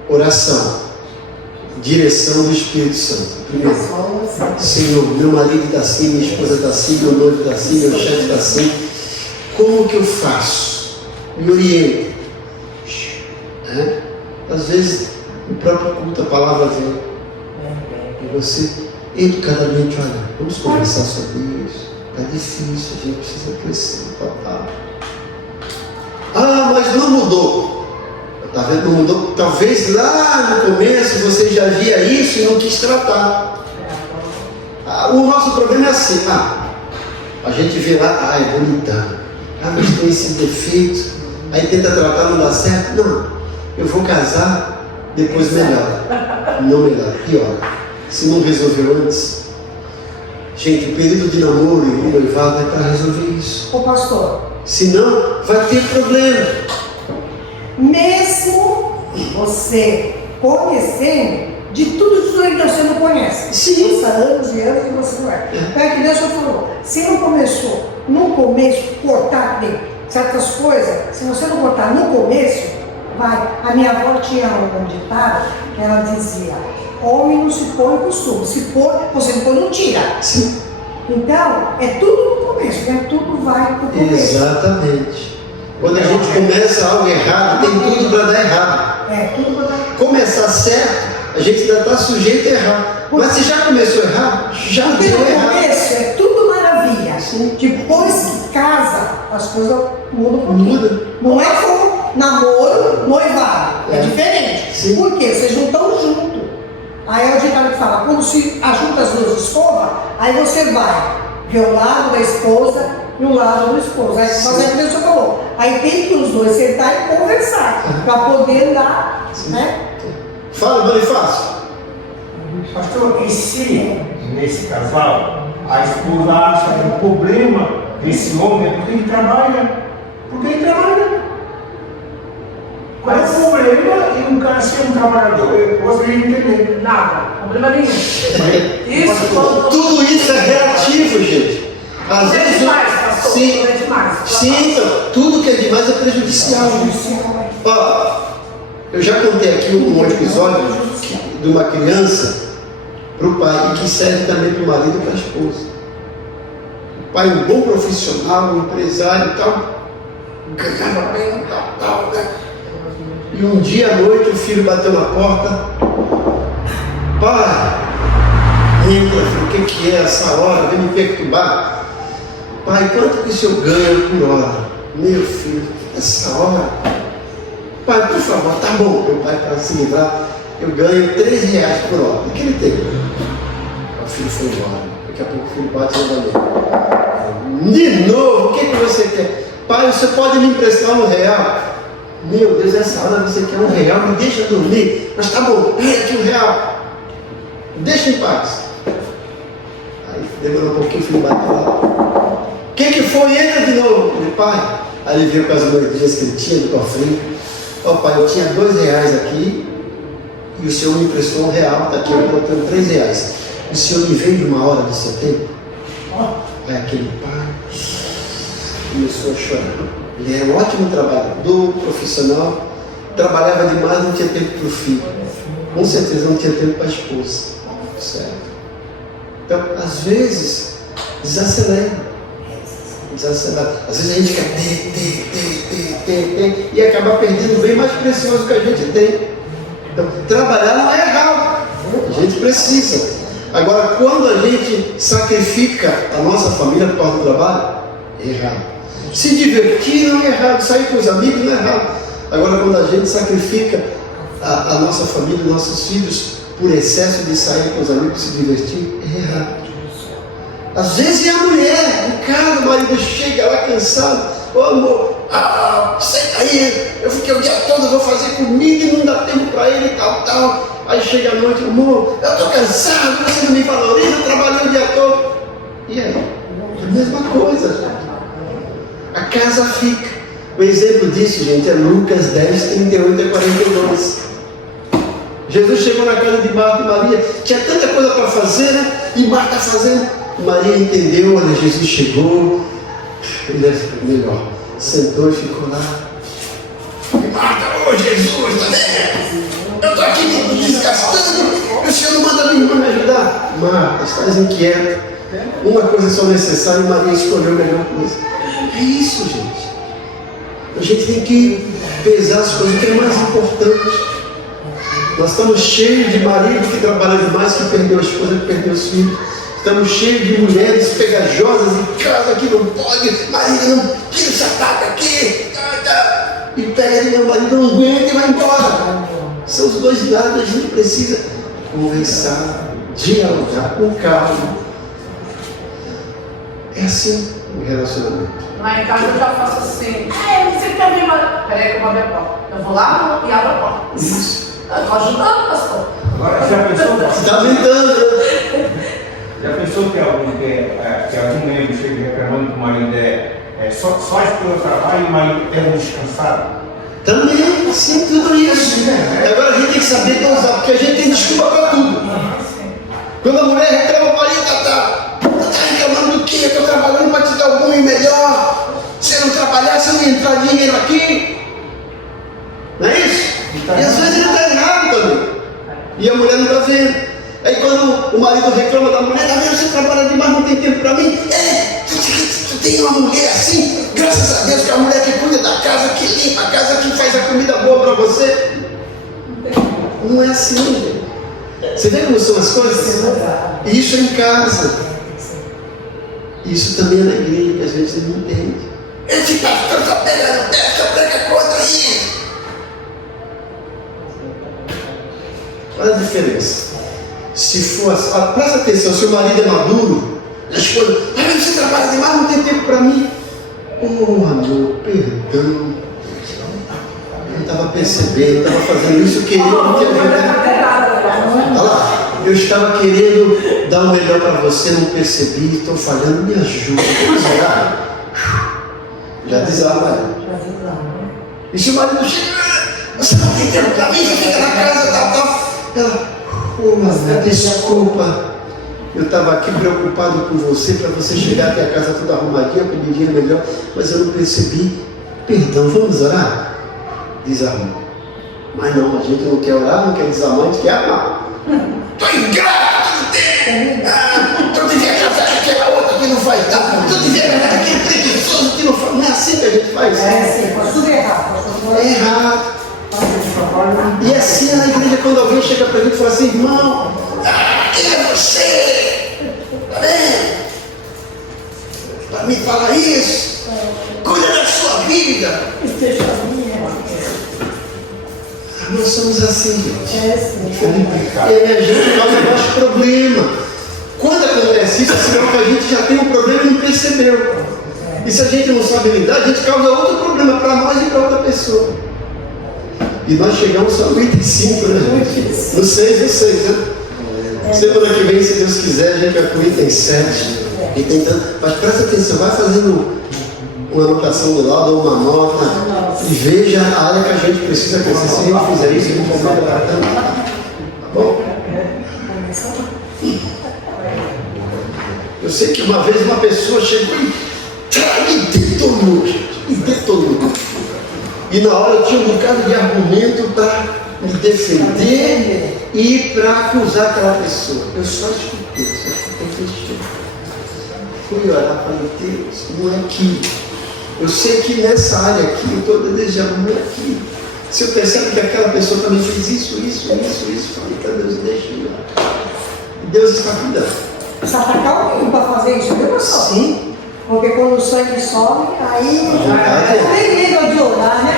oração. direção do Espírito Santo. Primeiro, Senhor, meu marido está assim, minha esposa está assim, meu noivo está assim, meu chefe está assim. Como que eu faço? Me orienta. Às vezes, no próprio culto, a palavra vem. E você, educadamente, olha, vamos conversar sobre isso. Está difícil, a gente precisa crescer. Ah, mas não mudou. Está vendo? Não mudou. Talvez lá no começo você já via isso e não quis tratar. O nosso problema é assim. A gente vê lá, é bonitão. Mas tem esse defeito. Aí tenta tratar, não dá certo. Não, eu vou casar, depois melhor. Não melhor, pior. Se não resolveu antes. Gente, o período de namoro e o noivado é para resolver isso. Ô pastor, senão vai ter problema. Mesmo você conhecendo de tudo isso aí que você não conhece. Sim. Passa anos e anos que você não é. É que Deus falou, se não começou no começo, cortar bem certas coisas, se você não cortar no começo, vai. A minha avó tinha um ditado que ela dizia, homem não se põe em costume, se pôr, você não põe, não tira. Sim. Então, é tudo no começo, né? Tudo vai pro começo. Exatamente. Quando a gente começa algo errado, tem tudo para dar errado. Tudo para dar errado. Começar certo, a gente ainda está sujeito a errar. Mas se já começou errado, já Porque deu no errado. começo é tudo maravilha. Sim. Depois que casa, as coisas mudam um pouquinho. Muda. Não é como namoro, noivado. É diferente. Sim. Por quê? Vocês não estão juntos. Aí é o ditado que fala, quando se ajunta as duas escovas, aí você vai ver o lado da esposa e o lado do esposo. Aí fazer o que você falou. Aí tem que os dois sentar e conversar, para poder dar, né? Fala, Bonifácio. Pastor, e se nesse casal a esposa acha que o problema desse homem é porque ele trabalha? Porque ele trabalha. Qual é o problema em um cara ser um trabalhador? Eu gostaria de entender. Nada, problema nenhum. Isso quando. Tudo isso é relativo, gente. Às É vezes. demais, pastor. Sim. É demais. Sim, então, tudo que é demais é prejudicial. Ó, eu já contei aqui um episódio de uma criança para o pai e que serve também para o marido e para a esposa. O pai, um bom profissional, um empresário e tal, ganhava bem, tal, né? E um dia à noite o filho bateu na porta. Pai, entra, filho, o que é essa hora? Vem me perturbar. Pai, quanto que o senhor ganha por hora? Meu filho, essa hora? Pai, por favor, tá bom. Meu pai, para se livrar, eu ganho R$3 por hora. Naquele tempo. O filho foi embora. Daqui a pouco o filho bate novamente. De novo, o que você quer? Pai, você pode me emprestar R$1? Meu Deus, essa hora você quer R$1? Me deixa dormir. Mas tá bom, vem aqui R$1. Deixa em paz. Aí demorou um pouquinho, o filho bateu lá. O que foi? Entra de novo. Meu pai. Aí ele veio com as moedinhas que ele tinha do cofrinho. Ó pai, eu tinha R$2 aqui e o senhor me emprestou R$1, está aqui, eu tenho R$3. O senhor me vende uma hora do seu tempo? Aí aquele pai começou a chorar. Ele era um ótimo trabalhador, profissional, trabalhava demais, não tinha tempo para o filho. Com certeza não tinha tempo para a esposa. Certo? Então, às vezes, desacelera. Às vezes a gente quer ter, e acaba perdendo o bem mais precioso que a gente tem. Então, trabalhar não é errado. A gente precisa. Agora, quando a gente sacrifica a nossa família por causa do trabalho, é errado. Se divertir não é errado. Sair com os amigos não é errado. Agora, quando a gente sacrifica a nossa família, nossos filhos, por excesso de sair com os amigos, se divertir, é errado. Às vezes é a mulher, o cara, o marido chega lá cansado. Ô amor, senta aí, eu fiquei o dia todo, vou fazer comida e não dá tempo para ele e tal. Aí chega a noite, amor, eu estou cansado, você não me valoriza, eu trabalhei o dia todo. E aí? É a mesma coisa, gente. A casa fica. O exemplo disso, gente, é Lucas 10, 38 a 42. Jesus chegou na casa de Marta e Maria, tinha tanta coisa para fazer, né? E Marta fazendo. Maria entendeu, olha, Jesus chegou, ele é melhor, sentou e ficou lá. E Marta, ô Jesus, tá vendo? Eu estou aqui me desgastando, o senhor não manda minha irmã me ajudar. Marta, estás inquieta. Uma coisa é só necessária e Maria escolheu a melhor coisa. É isso, gente. A gente tem que pesar as coisas que é mais importante. Nós estamos cheios de marido que trabalha demais, que perdeu a esposa, que perdeu os filhos. Estamos cheios de mulheres pegajosas em casa que não pode, marido não, tira essa taca aqui, e pega de meu marido, não aguenta e vai embora. São os dois lados, a gente precisa conversar, dialogar com calma. É assim o relacionamento. Lá em casa eu já faço assim, você quer vir embora? Peraí que eu vou abrir a porta. Eu vou lá e abro a porta. Isso. Eu estou ajudando, pastor. Agora, já pensou? Você está tentando, né? Já pensou que algum membro chega reclamando que o marido só a esposa trabalha e o marido é um descansado? Também, sim, tudo isso. Agora a gente tem que saber usar, porque a gente tem desculpa para tudo. Quando a mulher reclama, o marido está reclamando do quê? Eu estou trabalhando para te dar algum melhor. Se eu não trabalhar, se não entrar dinheiro aqui. Não é isso? E às vezes ele está errado também. E a mulher não está vendo. Aí quando o marido reclama da mulher, tá vendo, você trabalha demais, não tem tempo para mim. Tu tem uma mulher assim, graças a Deus, que é a mulher que cuida da casa, que limpa a casa, que faz a comida boa para você. Não é assim, gente. Você vê como são as coisas? E isso é em casa. Isso também é na igreja, que às vezes você não entende. Esse pastor está pegando peça, pega conta aí. Olha a diferença. Se for, presta atenção, se o marido é maduro, a esposa, você trabalha demais, não tem tempo para mim. Oh, amor, perdão. Eu não estava percebendo, estava fazendo isso, querendo te ajudar. Olha lá, eu estava querendo dar o melhor para você, não percebi, estou falhando, me ajuda. Vamos orar? Já desarma aí. E se o marido chega, você não tem tempo para mim, você fica na casa, tal. Ela, mas desculpa, eu estava aqui preocupado com você, para você chegar até a casa toda arrumadinha, pedidinha melhor, mas eu não percebi. Perdão, vamos orar? Desarmar. Mas não, a gente não quer orar, não quer desarmar, a gente quer amar. Estou ingrato, tu devia casar com aquela outra que não faz nada, tu devia casar com aquele preguiçoso que não faz. Não é assim que a gente faz. É assim, faz tudo errado. É errado. E assim na igreja, quando alguém chega para a gente e fala assim, irmão, quem é você? Tá vendo? Para me falar isso, cuida da sua vida. Nós somos assim, gente. E aí a gente causa mais problema. Quando acontece isso, é sinal que a gente já tem um problema e não percebeu. E se a gente não sabe lidar, a gente causa outro problema para nós e para outra pessoa. E nós chegamos só no item 5, né, gente? No 6, né? Semana que vem, se Deus quiser, a gente vai para o item 7. Mas presta atenção, vai fazendo uma anotação do lado ou uma nota e veja a área que a gente precisa crescer. Se a gente fizer isso, a gente vai melhorar tanto. Tá bom? Eu sei que uma vez uma pessoa chegou e detonou, gente. E detonou. E na hora eu tinha um bocado de argumento para me defender e para acusar aquela pessoa. Eu só escutei Cristiano. Fui orar, falei, Deus, não é aqui. Eu sei que nessa área aqui, eu estou desejando, não é aqui. Se eu percebo que aquela pessoa também fez isso, falei, então Deus, deixa eu ir lá. E Deus está cuidando. Você está calmo para fazer isso, viu, pastor? Sim. Porque quando o sangue sobe, aí tem medo de orar, né?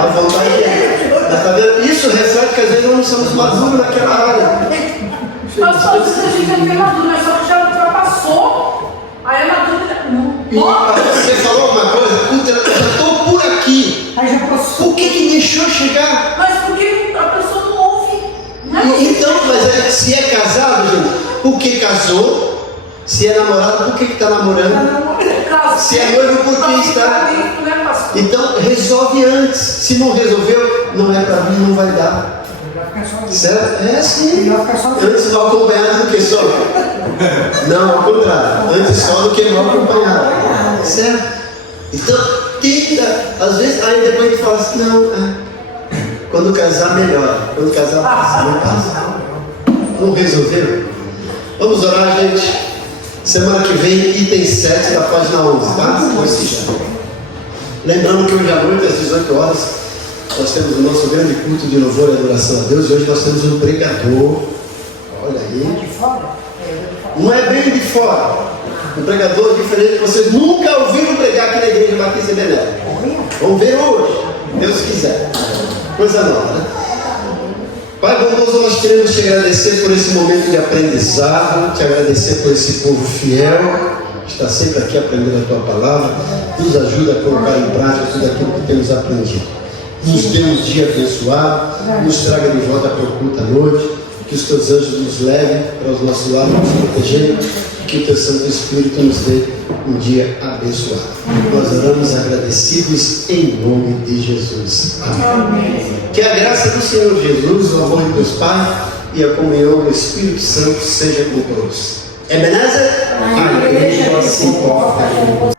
A vontade é. Mas tá vendo? Isso reflete que às vezes nós não somos maduros naquela área. Mas só se a gente não tem maduro, mas só que já ultrapassou. Aí a madura E você falou alguma coisa? Puta, eu já estou por aqui. Aí já passou. Por que deixou chegar? Mas porque a pessoa não ouve. Não é Então, mas se é casado, gente, por que casou? Se é namorado, por que está namorando? Se é noivo, por que está? Então, resolve antes. Se não resolveu, não é para mim, não vai dar. Certo? É assim. Antes mal acompanhado do que só. Não, ao contrário. Antes só do que mal acompanhado. Certo? Então, tenta. Às vezes, aí depois a gente fala assim, não, Quando casar, melhora. Quando casar, não casa. Não resolveu? Vamos orar, gente. Semana que vem, item 7 da página 11, tá? Vou assistir. Lembrando que hoje à noite, às 18 horas, nós temos o nosso grande culto de louvor e adoração a Deus. E hoje nós temos um pregador. Olha aí. De fora? Não é bem de fora. Um pregador diferente que vocês nunca ouviram pregar aqui na Igreja Batista Benéfica. Vamos ver hoje, Deus quiser. Coisa nova, né? Pai bondoso, nós queremos te agradecer por esse momento de aprendizado, te agradecer por esse povo fiel, que está sempre aqui aprendendo a tua palavra. Nos ajuda a colocar em prática tudo aquilo que temos aprendido. Nos dê um dia abençoado, nos traga de volta para o culto à noite, que os teus anjos nos levem para os nossos lados, nos protegendo, e que o teu Santo Espírito nos dê um dia abençoado. Nós oramos agradecidos em nome de Jesus. Amém. Que a graça do Senhor Jesus, o amor de Deus Pai e a comunhão do Espírito Santo seja com todos. Ebenezer, a igreja se importa com você.